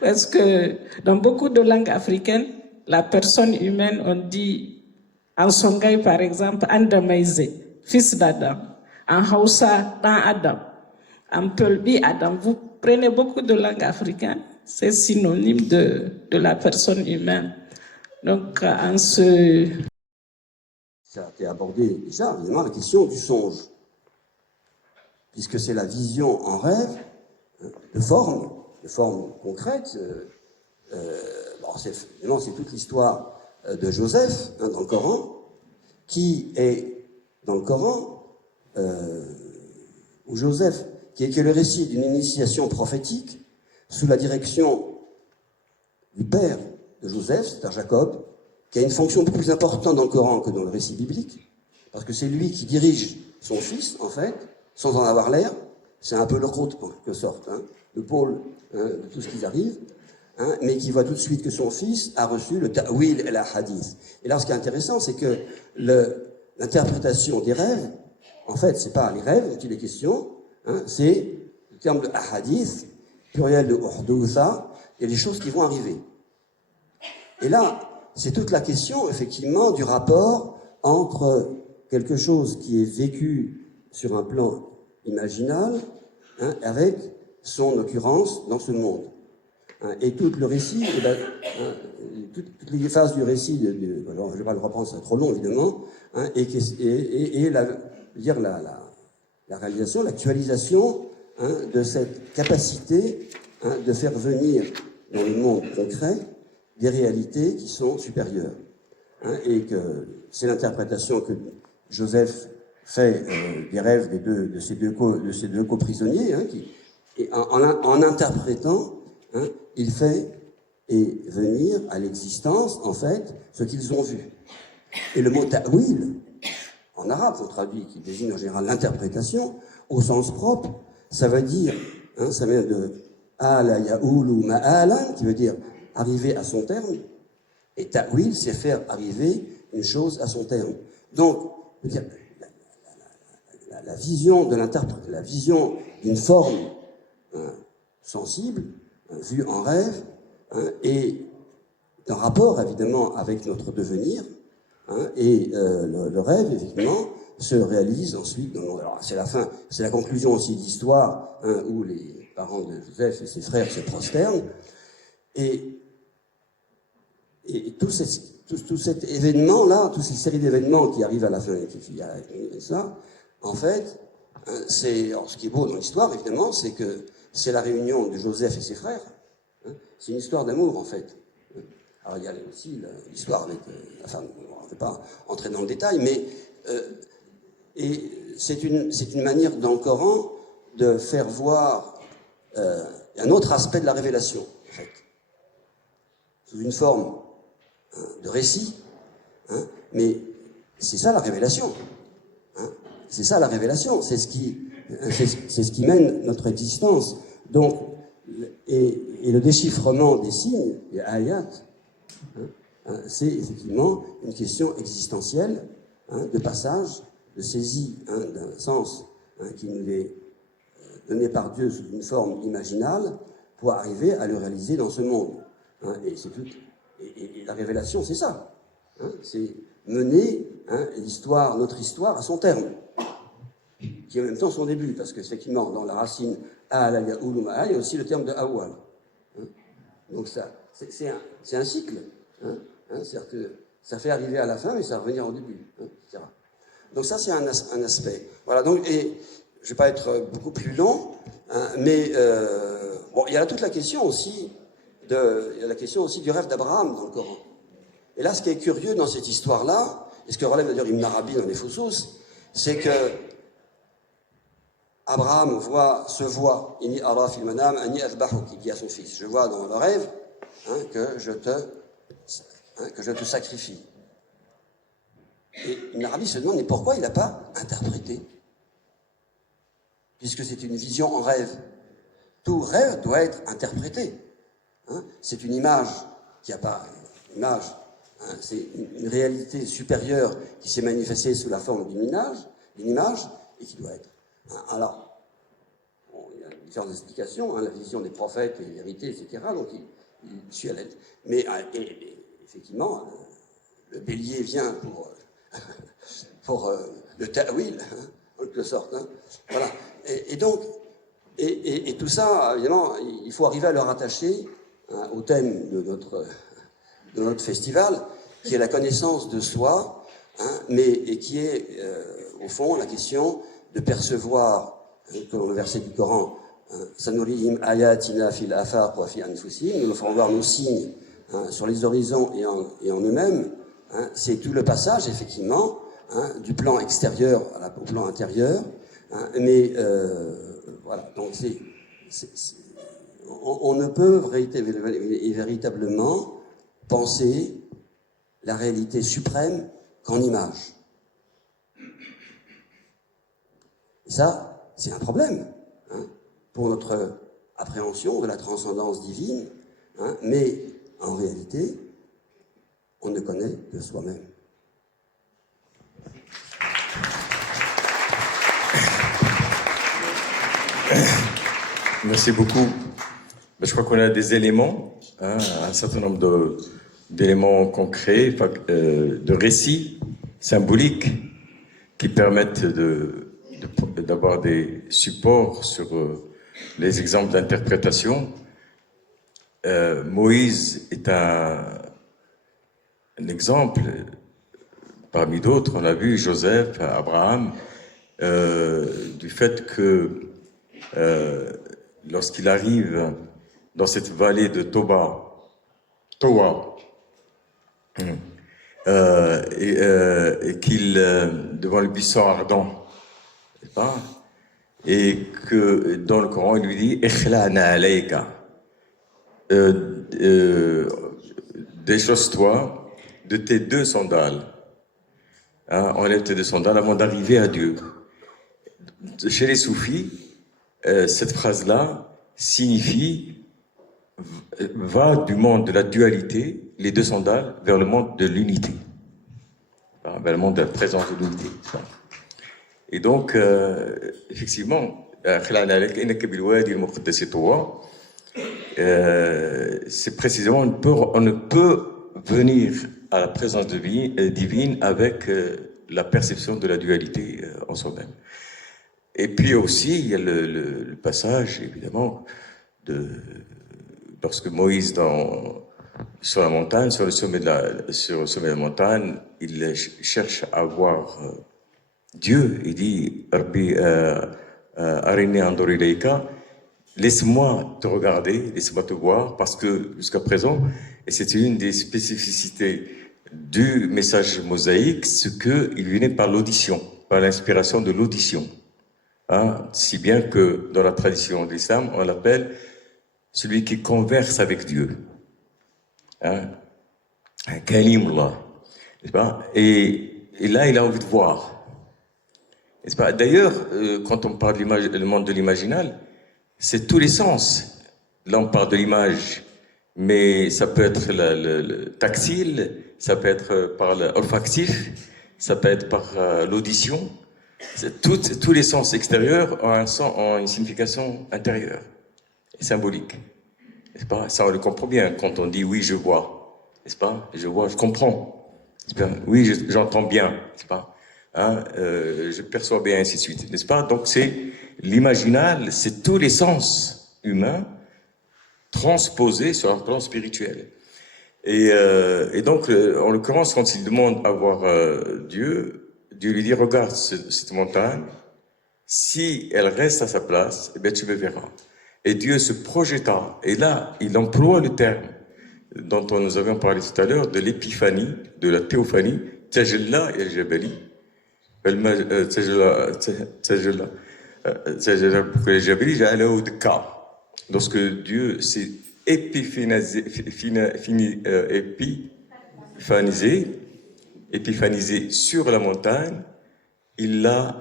Parce que dans beaucoup de langues africaines, la personne humaine, on dit, en Songhai par exemple, Andamaise, fils d'Adam. En Hausa, Dan Adam. En Peulbi, Adam. Vous prenez beaucoup de langues africaines, c'est synonyme de la personne humaine. Donc, en ce... Ça a été abordé déjà, évidemment, la question du songe. Puisque c'est la vision en rêve de forme concrète. Évidemment, c'est toute l'histoire de Joseph dans le Coran, qui est dans le Coran, où Joseph, qui est le récit d'une initiation prophétique sous la direction du père de Joseph, c'est-à-dire Jacob, qui a une fonction beaucoup plus importante dans le Coran que dans le récit biblique, parce que c'est lui qui dirige son fils, en fait, sans en avoir l'air. C'est un peu le route, en quelque sorte, le pôle de tout ce qui arrive, mais qui voit tout de suite que son fils a reçu le ta'wil et la hadith. Et là, ce qui est intéressant, c'est que l'interprétation des rêves, en fait, c'est pas les rêves dont il est question, c'est le terme de hadith, pluriel de urdoutha, il y a des choses qui vont arriver. Et là, c'est toute la question, effectivement, du rapport entre quelque chose qui est vécu sur un plan imaginal, avec son occurrence dans ce monde. Et tout le récit, toutes les phases du récit, alors je ne vais pas le reprendre, c'est trop long évidemment, et la réalisation, l'actualisation de cette capacité de faire venir dans le monde concret des réalités qui sont supérieures. Et que c'est l'interprétation que Joseph fait des rêves de ces deux co-prisonniers, et en interprétant, il fait venir à l'existence, en fait, ce qu'ils ont vu. Et le mot ta'wil, en arabe, on traduit, qui désigne en général l'interprétation, au sens propre, ça veut dire, ça vient de ala ya'ulu ma'alan, qui veut dire arriver à son terme, et ta'wil, c'est faire arriver une chose à son terme. Donc, je veux dire, la vision d'une forme sensible, vue en rêve, est en rapport évidemment avec notre devenir, et le rêve, effectivement, se réalise ensuite. Alors, c'est la conclusion aussi de l'histoire, où les parents de Joseph et ses frères se prosternent, et tout cet événement-là, toute cette série d'événements qui arrivent à la fin, et ça, en fait, ce qui est beau dans l'histoire, évidemment, c'est que c'est la réunion de Joseph et ses frères. C'est une histoire d'amour, en fait. Alors, il y a aussi l'histoire avec... enfin, on ne peut pas entrer dans le détail, mais... et c'est une manière dans le Coran de faire voir un autre aspect de la révélation, en fait. Sous une forme de récit, mais c'est ça la révélation. C'est ça la révélation, c'est ce qui mène notre existence. Donc, et le déchiffrement des signes, des ayats, c'est effectivement une question existentielle, de passage, de saisie d'un sens qui nous est donné par Dieu sous une forme imaginale pour arriver à le réaliser dans ce monde. Et c'est tout. Et la révélation, c'est ça. C'est mener notre histoire à son terme, qui est en même temps son début, parce qu'effectivement, dans la racine A'ala ya'ulu ma'ala, il y a aussi le terme de Awal. Donc ça, c'est un cycle. C'est-à-dire que ça fait arriver à la fin, mais ça va revenir au début, etc. Donc ça, c'est un aspect. Voilà, donc, et je ne vais pas être beaucoup plus long, mais bon, il y a toute la question aussi du rêve d'Abraham dans le Coran. Et là, ce qui est curieux dans cette histoire-là, et ce que relève d'ailleurs Ibn Arabi dans les Fusus, c'est que Abraham se voit, inni ara fil manam, anni athbahuk, il dit à son fils, je vois dans le rêve que je te sacrifie. Et Ibn Arabi se demande, mais pourquoi il n'a pas interprété? Puisque c'est une vision en rêve. Tout rêve doit être interprété. C'est une image qui n'a pas une image. C'est une réalité supérieure qui s'est manifestée sous la forme d'une image, et qui doit être. Alors, il y a différentes explications, la vision des prophètes, les vérités, etc. Donc, il suit à l'aide. Mais effectivement, le bélier vient pour le ta'wil, en quelque sorte. Voilà. Et donc, et tout ça, évidemment, il faut arriver à le rattacher au thème de notre festival, qui est la connaissance de soi, et qui est, au fond, la question de percevoir, comme le verset du Coran, Sanurihim ayatina fil afaq wa fi anfusihim, nous leur ferons voir nos signes sur les horizons et en eux-mêmes. C'est tout le passage, effectivement, du plan extérieur au plan intérieur. Mais voilà, donc on ne peut véritablement penser la réalité suprême qu'en image. Et ça, c'est un problème pour notre appréhension de la transcendance divine, mais en réalité, on ne connaît que soi-même. Merci beaucoup. Je crois qu'on a des éléments, un certain nombre d'éléments concrets, de récits symboliques qui permettent d'avoir des supports sur les exemples d'interprétation. Moïse est un exemple, parmi d'autres, on a vu Joseph, Abraham, du fait que lorsqu'il arrive dans cette vallée de Towa, et qu'il, devant le buisson ardent, et que dans le Coran, il lui dit « Ikhla'na alayka » déchausse-toi de tes 2 sandales. Enlève tes 2 sandales avant d'arriver à Dieu. Chez les soufis, cette phrase-là signifie va du monde de la dualité, les 2 sandales, vers le monde de l'unité, vers le monde de la présence de l'unité. Et donc, effectivement, c'est précisément, on ne peut venir à la présence divine avec la perception de la dualité en soi-même. Et puis aussi, il y a le passage, évidemment, lorsque Moïse, sur la montagne, sur le sommet de la montagne, il cherche à voir Dieu. Il dit « Rabbi, arini andor ilayka » laisse-moi te regarder, laisse-moi te voir, parce que jusqu'à présent, et c'était une des spécificités du message mosaïque, ce qu'il venait par l'audition, par l'inspiration de l'audition. Si bien que dans la tradition de l'islam, on l'appelle celui qui converse avec Dieu. Kalimullah. N'est-ce pas? Et là, il a envie de voir. N'est-ce pas? D'ailleurs, quand on parle du monde de l'imaginal, c'est tous les sens. Là, on parle de l'image, mais ça peut être le tactile, ça peut être par l'olfactif, ça peut être par l'audition. Tous les sens extérieurs ont une signification intérieure et symbolique. N'est-ce pas? Ça, on le comprend bien quand on dit oui, je vois. N'est-ce pas? Je vois, je comprends. Oui, j'entends bien, n'est-ce pas? Je perçois bien, ainsi de suite, n'est-ce pas? Donc c'est l'imaginal, c'est tous les sens humains transposés sur un plan spirituel. Et donc, en l'occurrence, quand il demande à voir Dieu, Dieu lui dit, regarde cette montagne, si elle reste à sa place, eh bien, tu me verras. Et Dieu se projeta, et là, il emploie le terme dont nous avions parlé tout à l'heure, de l'épiphanie, de la théophanie, Tajalla et al-Jabali, lorsque Dieu s'est épiphanisé sur la montagne, il l'a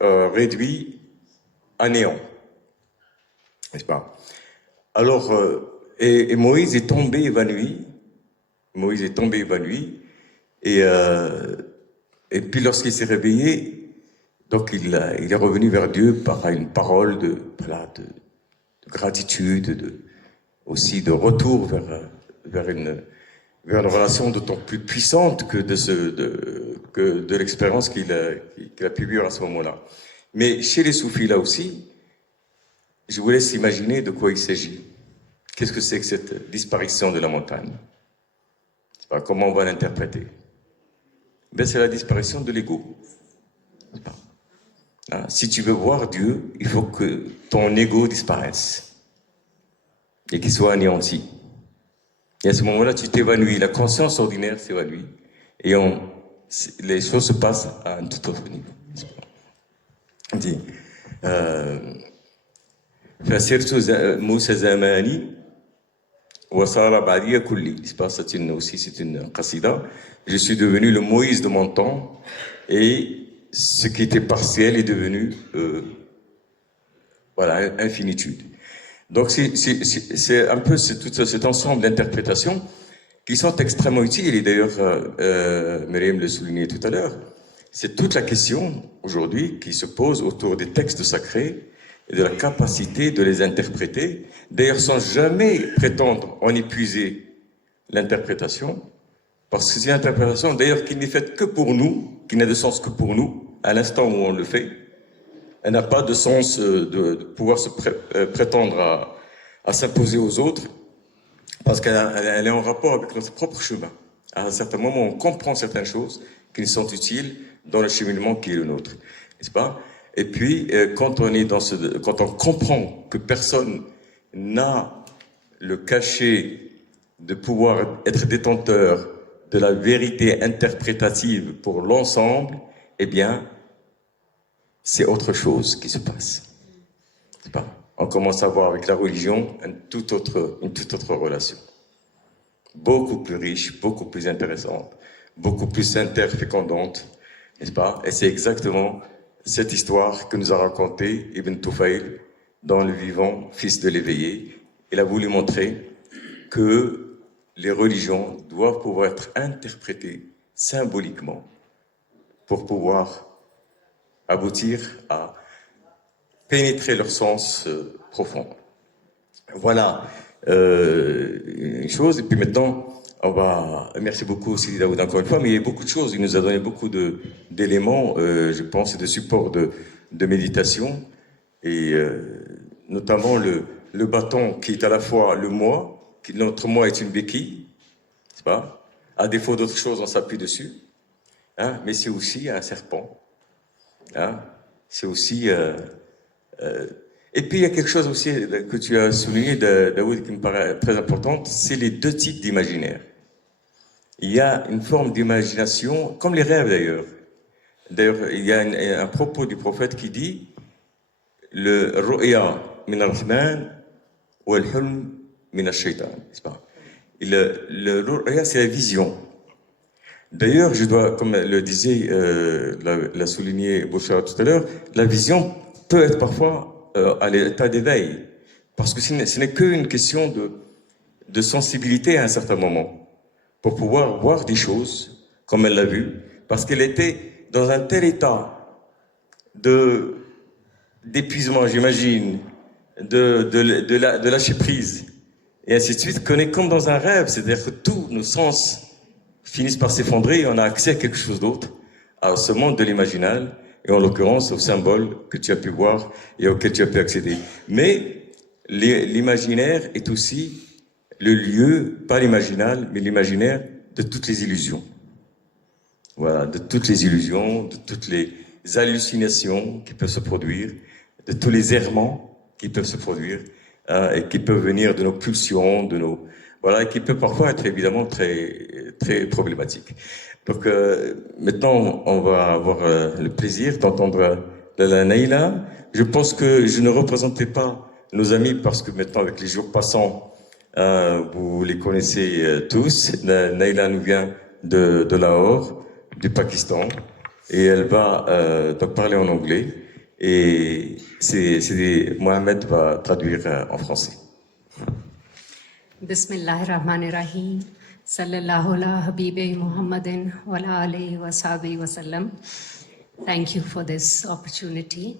réduit à néant. N'est-ce pas? Alors, et Moïse est tombé évanoui. Moïse est tombé évanoui. Et puis lorsqu'il s'est réveillé, donc il est revenu vers Dieu par une parole de gratitude, aussi de retour vers une relation d'autant plus puissante que de l'expérience qu'il a pu vivre à ce moment-là. Mais chez les soufis, là aussi, je vous laisse imaginer de quoi il s'agit. Qu'est-ce que c'est que cette disparition de la montagne? Comment on va l'interpréter? Ben, c'est la disparition de l'ego. Si tu veux voir Dieu, il faut que ton ego disparaisse et qu'il soit anéanti. Et à ce moment-là, tu t'évanouis. La conscience ordinaire s'évanouit et les choses se passent à un tout autre niveau. On dit فسرت موسى زماني وصار بعدي كلي. C'est une qasida. Je suis devenu le Moïse de mon temps et ce qui était partiel est devenu infinitude. Donc c'est un peu tout cet ensemble d'interprétations qui sont extrêmement utiles, et d'ailleurs Myriam le soulignait tout à l'heure, c'est toute la question aujourd'hui qui se pose autour des textes sacrés et de la capacité de les interpréter, d'ailleurs sans jamais prétendre en épuiser l'interprétation, parce que c'est une interprétation d'ailleurs qui n'est faite que pour nous, qui n'a de sens que pour nous, à l'instant où on le fait. Elle n'a pas de sens de pouvoir se prétendre à s'imposer aux autres, parce qu'elle est en rapport avec notre propre chemin. À un certain moment, on comprend certaines choses qui nous sont utiles dans le cheminement qui est le nôtre, n'est-ce pas? Et puis, quand on comprend que personne n'a le cachet de pouvoir être détenteur de la vérité interprétative pour l'ensemble, eh bien, c'est autre chose qui se passe. C'est pas? On commence à voir avec la religion une toute autre relation. Beaucoup plus riche, beaucoup plus intéressante, beaucoup plus interfécondante, n'est-ce pas? Et c'est exactement cette histoire que nous a racontée Ibn Tufayl dans Le Vivant, fils de l'éveillé. Il a voulu montrer que les religions doivent pouvoir être interprétées symboliquement pour pouvoir aboutir à pénétrer leur sens profond. Voilà une chose. Et puis maintenant, merci beaucoup aussi Daoud encore une fois, mais il y a beaucoup de choses. Il nous a donné beaucoup d'éléments, je pense, et de supports de méditation, et notamment le bâton qui est à la fois le moi, notre moi est une béquille, c'est pas? À défaut d'autre chose, on s'appuie dessus, mais c'est aussi un serpent. C'est aussi... Et puis il y a quelque chose aussi que tu as souligné, Daoud, qui me paraît très importante, c'est les deux types d'imaginaire. Il y a une forme d'imagination, comme les rêves d'ailleurs. D'ailleurs, il y a un propos du prophète qui dit le ru'ya min ar-rahman wa al-hulm min ash-shaytan, n'est-ce pas? Le ru'ya, c'est la vision. D'ailleurs, comme le disait, l'a souligné Bouchard tout à l'heure, la vision peut être parfois à l'état d'éveil, parce que ce n'est qu'une question de sensibilité à un certain moment, pour pouvoir voir des choses comme elle l'a vu, parce qu'elle était dans un tel état d'épuisement, j'imagine, de lâcher prise, et ainsi de suite, qu'on est comme dans un rêve, c'est-à-dire que tous nos sens finissent par s'effondrer et on a accès à quelque chose d'autre, à ce monde de l'imaginal, et en l'occurrence au symbole que tu as pu voir et auquel tu as pu accéder. Mais l'imaginaire est aussi le lieu, pas l'imaginal, mais l'imaginaire de toutes les illusions. Voilà, de toutes les illusions, de toutes les hallucinations qui peuvent se produire, de tous les errements qui peuvent se produire, et qui peuvent venir de nos pulsions, de nos... Voilà, et qui peuvent parfois être évidemment très problématiques. Donc maintenant, on va avoir le plaisir d'entendre Lala Naïla. Je pense que je ne représentais pas nos amis parce que maintenant, avec les jours passants, vous les connaissez tous. Naïla nous vient de Lahore, du Pakistan, et elle va donc parler en anglais. Et Mohamed va traduire en français. Bismillahirrahmanirrahim. Sallallahu ala habibi Muhammadin wa ala alihi wa sahbihi wa sallam. Thank you for this opportunity.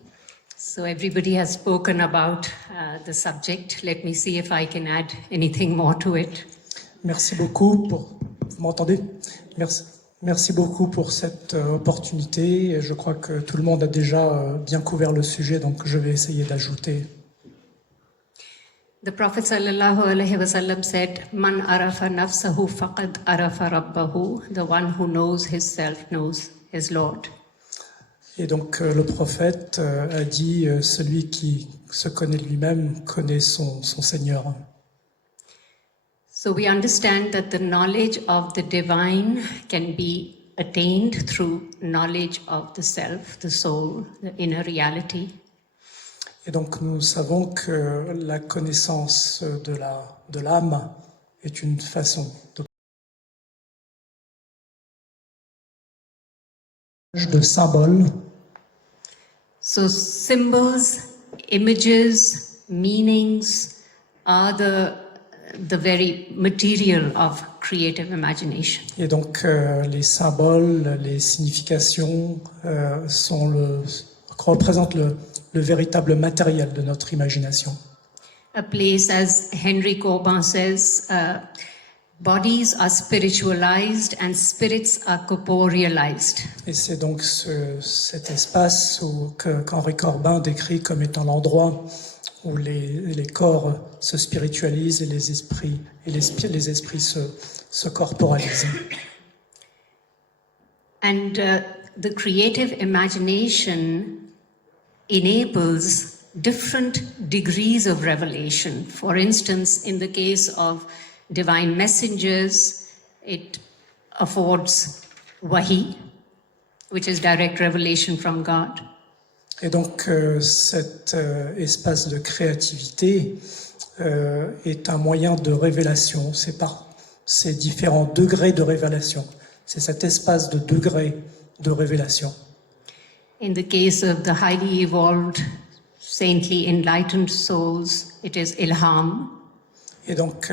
So everybody has spoken about the subject. Let me see if I can add anything more to it. Merci beaucoup pour... Vous m'entendez? Merci beaucoup pour cette opportunité. Je crois que tout le monde a déjà bien couvert le sujet, donc je vais essayer d'ajouter. The Prophet sallallahu alaihi wasallam said, "Man arafa nafsahu faqad arafa rabbahu." The one who knows himself knows his Lord. Et donc le prophète a dit, celui qui se connaît lui-même connaît son Seigneur. So we understand that the knowledge of the divine can be attained through knowledge of the self, the soul, the inner reality. Et donc nous savons que la connaissance de l'âme est une façon de symbole. So symbols, images, meanings are the very material of creative imagination. Et donc les symboles, les significations représentent le véritable matériel de notre imagination. A place, as Henry Corbin says, bodies are spiritualized and spirits are corporealized. Et c'est donc cet espace qu'Henri Corbin décrit comme étant l'endroit où les corps se spiritualisent et les esprits se corporalisent. And the creative imagination enables different degrees of revelation. For instance, in the case of divine messengers, it affords wahi, which is direct revelation from God. Et donc cet espace de créativité est un moyen de révélation. C'est par ces différents degrés de révélation. C'est cet espace de degrés de révélation. In the case of the highly evolved, saintly enlightened souls, it is ilham. Et donc,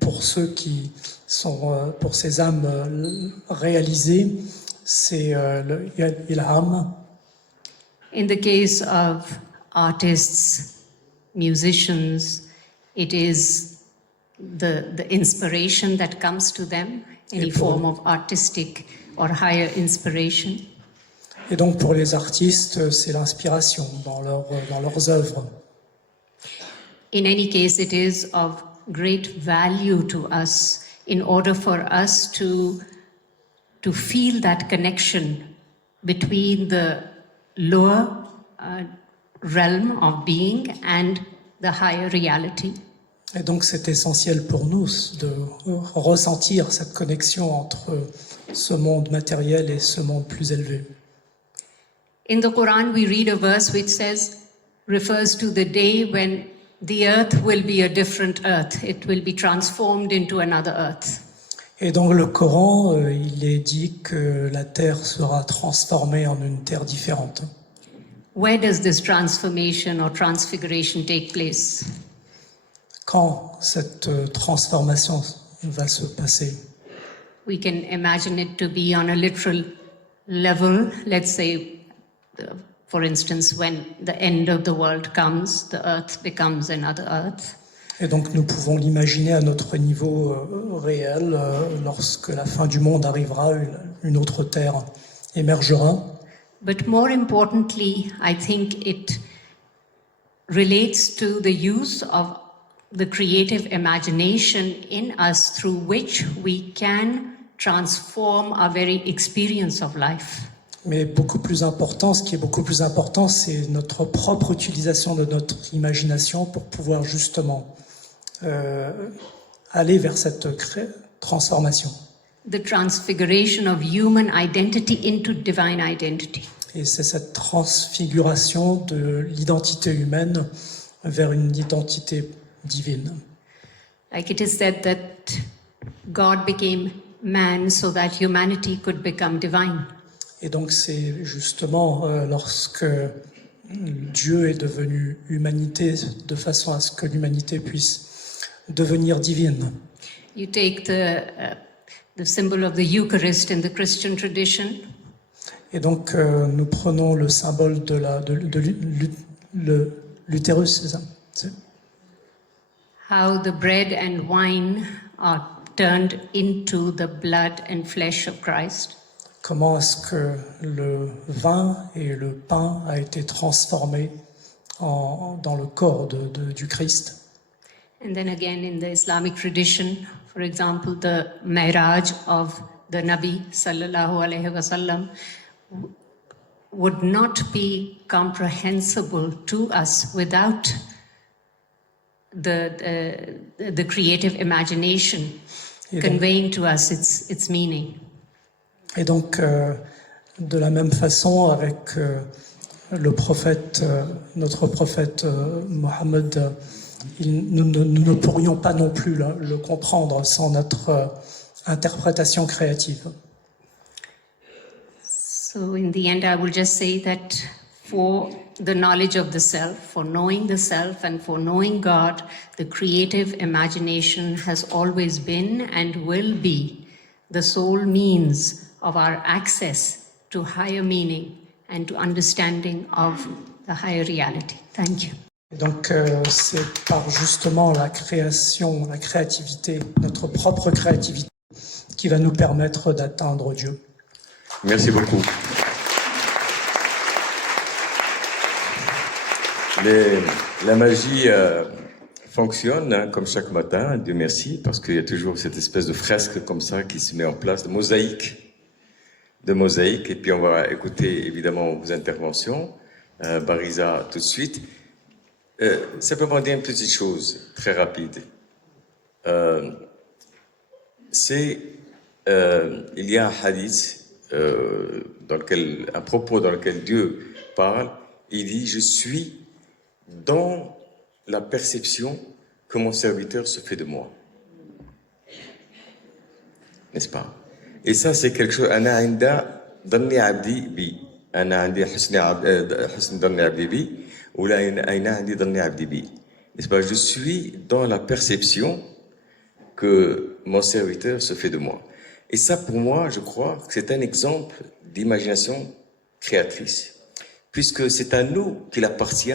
pour ceux qui sont, pour ces âmes réalisées, c'est l'ilham. In the case of artists, musicians, it is the inspiration that comes to them, any form of artistic or higher inspiration. Et donc, pour les artistes, c'est l'inspiration dans leurs œuvres. In any case, it is of great value to us in order for us to feel that connection between the lower realm of being and the higher reality. Et donc, c'est essentiel pour nous de ressentir cette connexion entre ce monde matériel et ce monde plus élevé. In the Quran, we read a verse which refers to the day when the earth will be a different earth. It will be transformed into another earth. Et dans le Coran, il est dit que la terre sera transformée en une terre différente. Where does this transformation or transfiguration take place? Quand cette transformation va se passer? We can imagine it to be on a literal level. Let's say, for instance, when the end of the world comes, the earth becomes another earth. Et donc nous pouvons l'imaginer à notre niveau réel, lorsque la fin du monde arrivera, une autre terre émergera. But more importantly, I think it relates to the use of the creative imagination in us through which we can transform our very experience of life. Mais beaucoup plus important, ce qui est beaucoup plus important, c'est notre propre utilisation de notre imagination pour pouvoir justement aller vers cette transformation. The transfiguration of human identity into divine identity. Et c'est cette transfiguration de l'identité humaine vers une identité divine. Like it is said that God became man so that humanity could become divine. Et donc c'est justement lorsque Dieu est devenu humanité de façon à ce que l'humanité puisse devenir divine. You take the symbol of the Eucharist in the Christian tradition. Et donc nous prenons le symbole de l'utérus, c'est ça? How the bread and wine are turned into the blood and flesh of Christ. Comment est-ce que le vin et le pain a été transformé dans le corps du Christ? And then again in the Islamic tradition, for example, the Mi'raj of the Nabi sallallahu alaihi wasallam would not be comprehensible to us without the creative imagination conveying to us its meaning. Et donc, de la même façon, avec le prophète, notre prophète Mohammed, nous ne pourrions pas non plus le comprendre sans notre interprétation créative. So in the end, I will just say that for the knowledge of the self, for knowing the self and for knowing God, the creative imagination has always been and will be the sole means of our access to higher meaning and to understanding of the higher reality. Thank you. Donc c'est par justement la création, la créativité, notre propre créativité, qui va nous permettre d'atteindre Dieu. Merci beaucoup. La magie fonctionne comme chaque matin, Dieu merci, parce qu'il y a toujours cette espèce de fresque comme ça qui se met en place, de mosaïque, et puis on va écouter évidemment vos interventions. Bariza tout de suite. Simplement dire une petite chose très rapide. Il y a un hadith un propos dans lequel Dieu parle. Il dit: je suis dans la perception que mon serviteur se fait de moi. N'est-ce pas? Et ça, c'est quelque chose. Ana inda dhanni abdi bi. Ana indi husni dhanni abdi bi. Ou la aina indi dhanni abdi bi. N'est-ce pas? Je suis dans la perception que mon serviteur se fait de moi. Et ça, pour moi, je crois que c'est un exemple d'imagination créatrice. Puisque c'est à nous qu'il appartient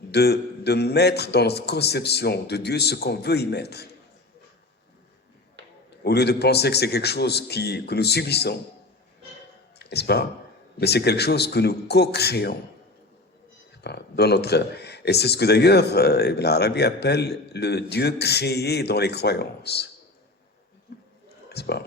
de mettre dans notre conception de Dieu ce qu'on veut y mettre. Au lieu de penser que c'est quelque chose que nous subissons, n'est-ce pas? Mais c'est quelque chose que nous co-créons dans notre... Et c'est ce que d'ailleurs Ibn Arabi appelle le Dieu créé dans les croyances. N'est-ce pas?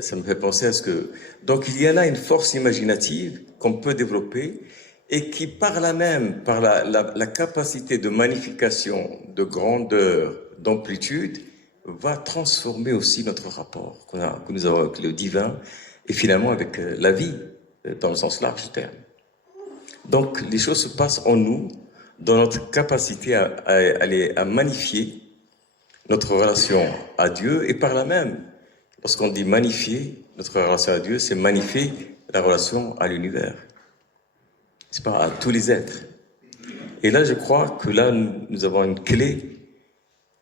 Ça me fait penser à ce que... Donc il y en a une force imaginative qu'on peut développer et qui par là même, par la capacité de magnification, de grandeur, d'amplitude, va transformer aussi notre rapport que nous avons avec le divin et finalement avec la vie, dans le sens large du terme. Donc les choses se passent en nous, dans notre capacité à magnifier notre relation à Dieu, et par là même, lorsqu'on dit magnifier notre relation à Dieu, c'est magnifier la relation à l'univers. C'est pas à tous les êtres. Et là, je crois que là, nous avons une clé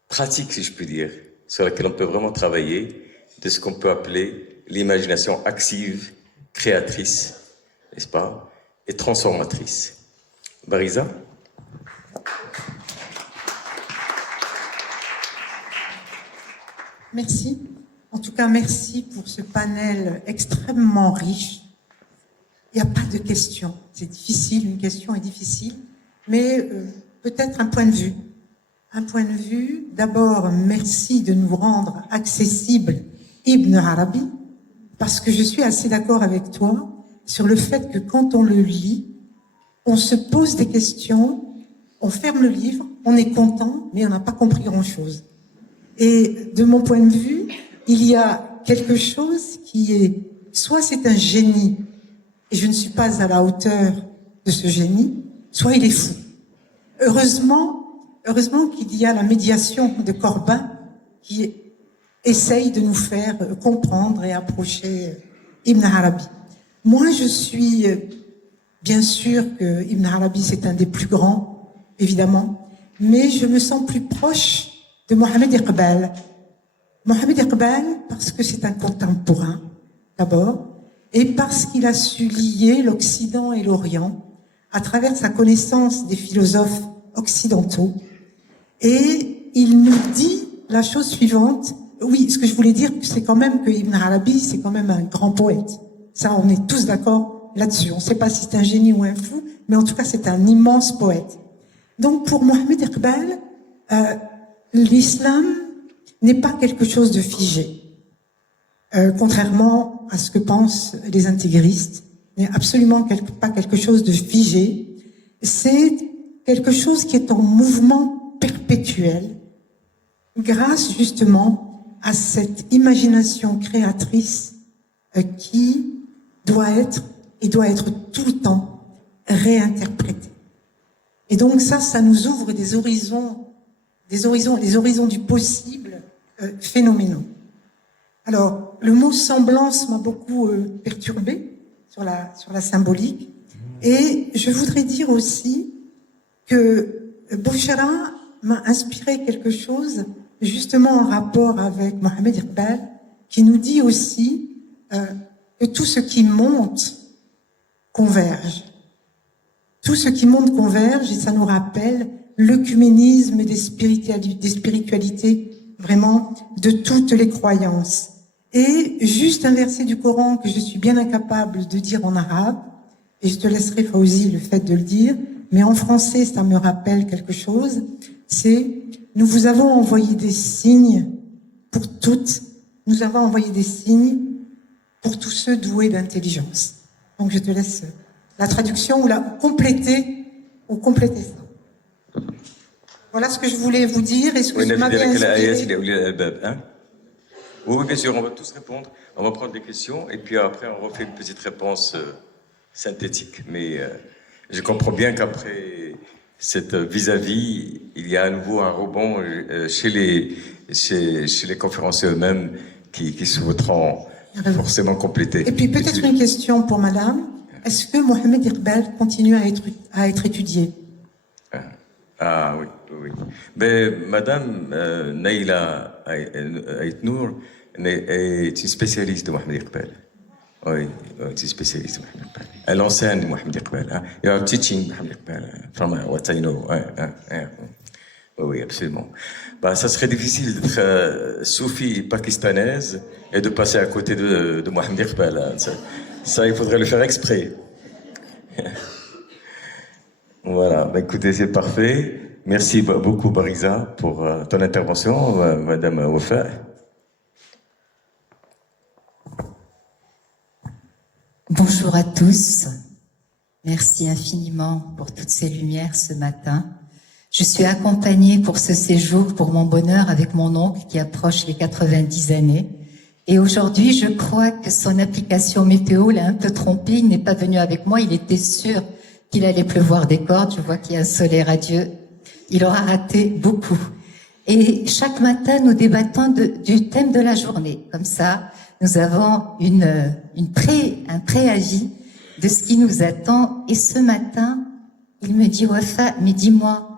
pratique, si je puis dire, sur laquelle on peut vraiment travailler, de ce qu'on peut appeler l'imagination active, créatrice, n'est-ce pas, et transformatrice. Bariza? Merci. En tout cas, merci pour ce panel extrêmement riche. Il n'y a pas de question. C'est difficile, une question est difficile, mais peut-être un point de vue. Un point de vue, d'abord, merci de nous rendre accessible Ibn Arabi, parce que je suis assez d'accord avec toi sur le fait que quand on le lit, on se pose des questions, on ferme le livre, on est content, mais on n'a pas compris grand-chose. Et de mon point de vue, il y a quelque chose qui est, soit c'est un génie, et je ne suis pas à la hauteur de ce génie, soit il est fou. Heureusement qu'il y a la médiation de Corbin qui essaye de nous faire comprendre et approcher Ibn Arabi. Moi, je suis bien sûr que Ibn Arabi, c'est un des plus grands, évidemment, mais je me sens plus proche de Mohamed Iqbal. Mohamed Iqbal, parce que c'est un contemporain, d'abord, et parce qu'il a su lier l'Occident et l'Orient à travers sa connaissance des philosophes occidentaux. Et il nous dit la chose suivante. Oui, ce que je voulais dire, c'est quand même que Ibn Arabi, c'est quand même un grand poète. Ça, on est tous d'accord là-dessus. On ne sait pas si c'est un génie ou un fou, mais en tout cas, c'est un immense poète. Donc, pour Mohamed Iqbal, l'islam n'est pas quelque chose de figé. Contrairement à ce que pensent les intégristes, n'est absolument pas quelque chose de figé. C'est quelque chose qui est en mouvement perpétuel, grâce justement à cette imagination créatrice qui doit être tout le temps réinterprétée. Et donc ça nous ouvre des horizons du possible phénoménaux. Alors, le mot semblance m'a beaucoup perturbé sur la symbolique. Et je voudrais dire aussi que Bouchara m'a inspiré quelque chose, justement en rapport avec Mohamed Iqbal, qui nous dit aussi que tout ce qui monte converge. Tout ce qui monte converge, et ça nous rappelle l'œcuménisme des spiritualités, vraiment, de toutes les croyances. Et juste un verset du Coran que je suis bien incapable de dire en arabe, et je te laisserai, Fawzi, le fait de le dire, mais en français, ça me rappelle quelque chose, c'est « Nous vous avons envoyé des signes pour toutes, nous avons envoyé des signes pour tous ceux doués d'intelligence. » Donc je te laisse la traduction ou compléter ça. Voilà ce que je voulais vous dire. Est-ce que ça m'a bien inspiré? Oui, bien sûr, on va tous répondre. On va prendre des questions et puis après, on refait une petite réponse synthétique. Mais je comprends bien qu'après cette vis-à-vis, il y a à nouveau un rebond chez les conférenciers eux-mêmes qui se voudront forcément compléter. Et puis peut-être une question pour madame. Est-ce que Mohamed Iqbal continue à être étudié? Ah oui, oui. Mais madame Naïla Aït-Nour est une spécialiste de Mohamed Iqbal. Oui, c'est spécialiste de Mohamed Iqbal. Elle enseigne Mohamed Iqbal. You are teaching Mohamed Iqbal from what I know. Oui, absolument. Bah, ça serait difficile d'être soufie pakistanaise et de passer à côté de Mohamed Iqbal. Ça, il faudrait le faire exprès. Voilà, bah, écoutez, c'est parfait. Merci beaucoup, Bariza, pour ton intervention, Madame Wafa. Bonjour à tous. Merci infiniment pour toutes ces lumières ce matin. Je suis accompagnée pour ce séjour, pour mon bonheur, avec mon oncle qui approche les 90 années. Et aujourd'hui, je crois que son application météo l'a un peu trompé. Il n'est pas venu avec moi. Il était sûr qu'il allait pleuvoir des cordes. Je vois qu'il y a un soleil radieux. Il aura raté beaucoup. Et chaque matin, nous débattons du thème de la journée. Comme ça, nous avons un préavis de ce qui nous attend. Et ce matin, il me dit, Wafa, mais dis-moi,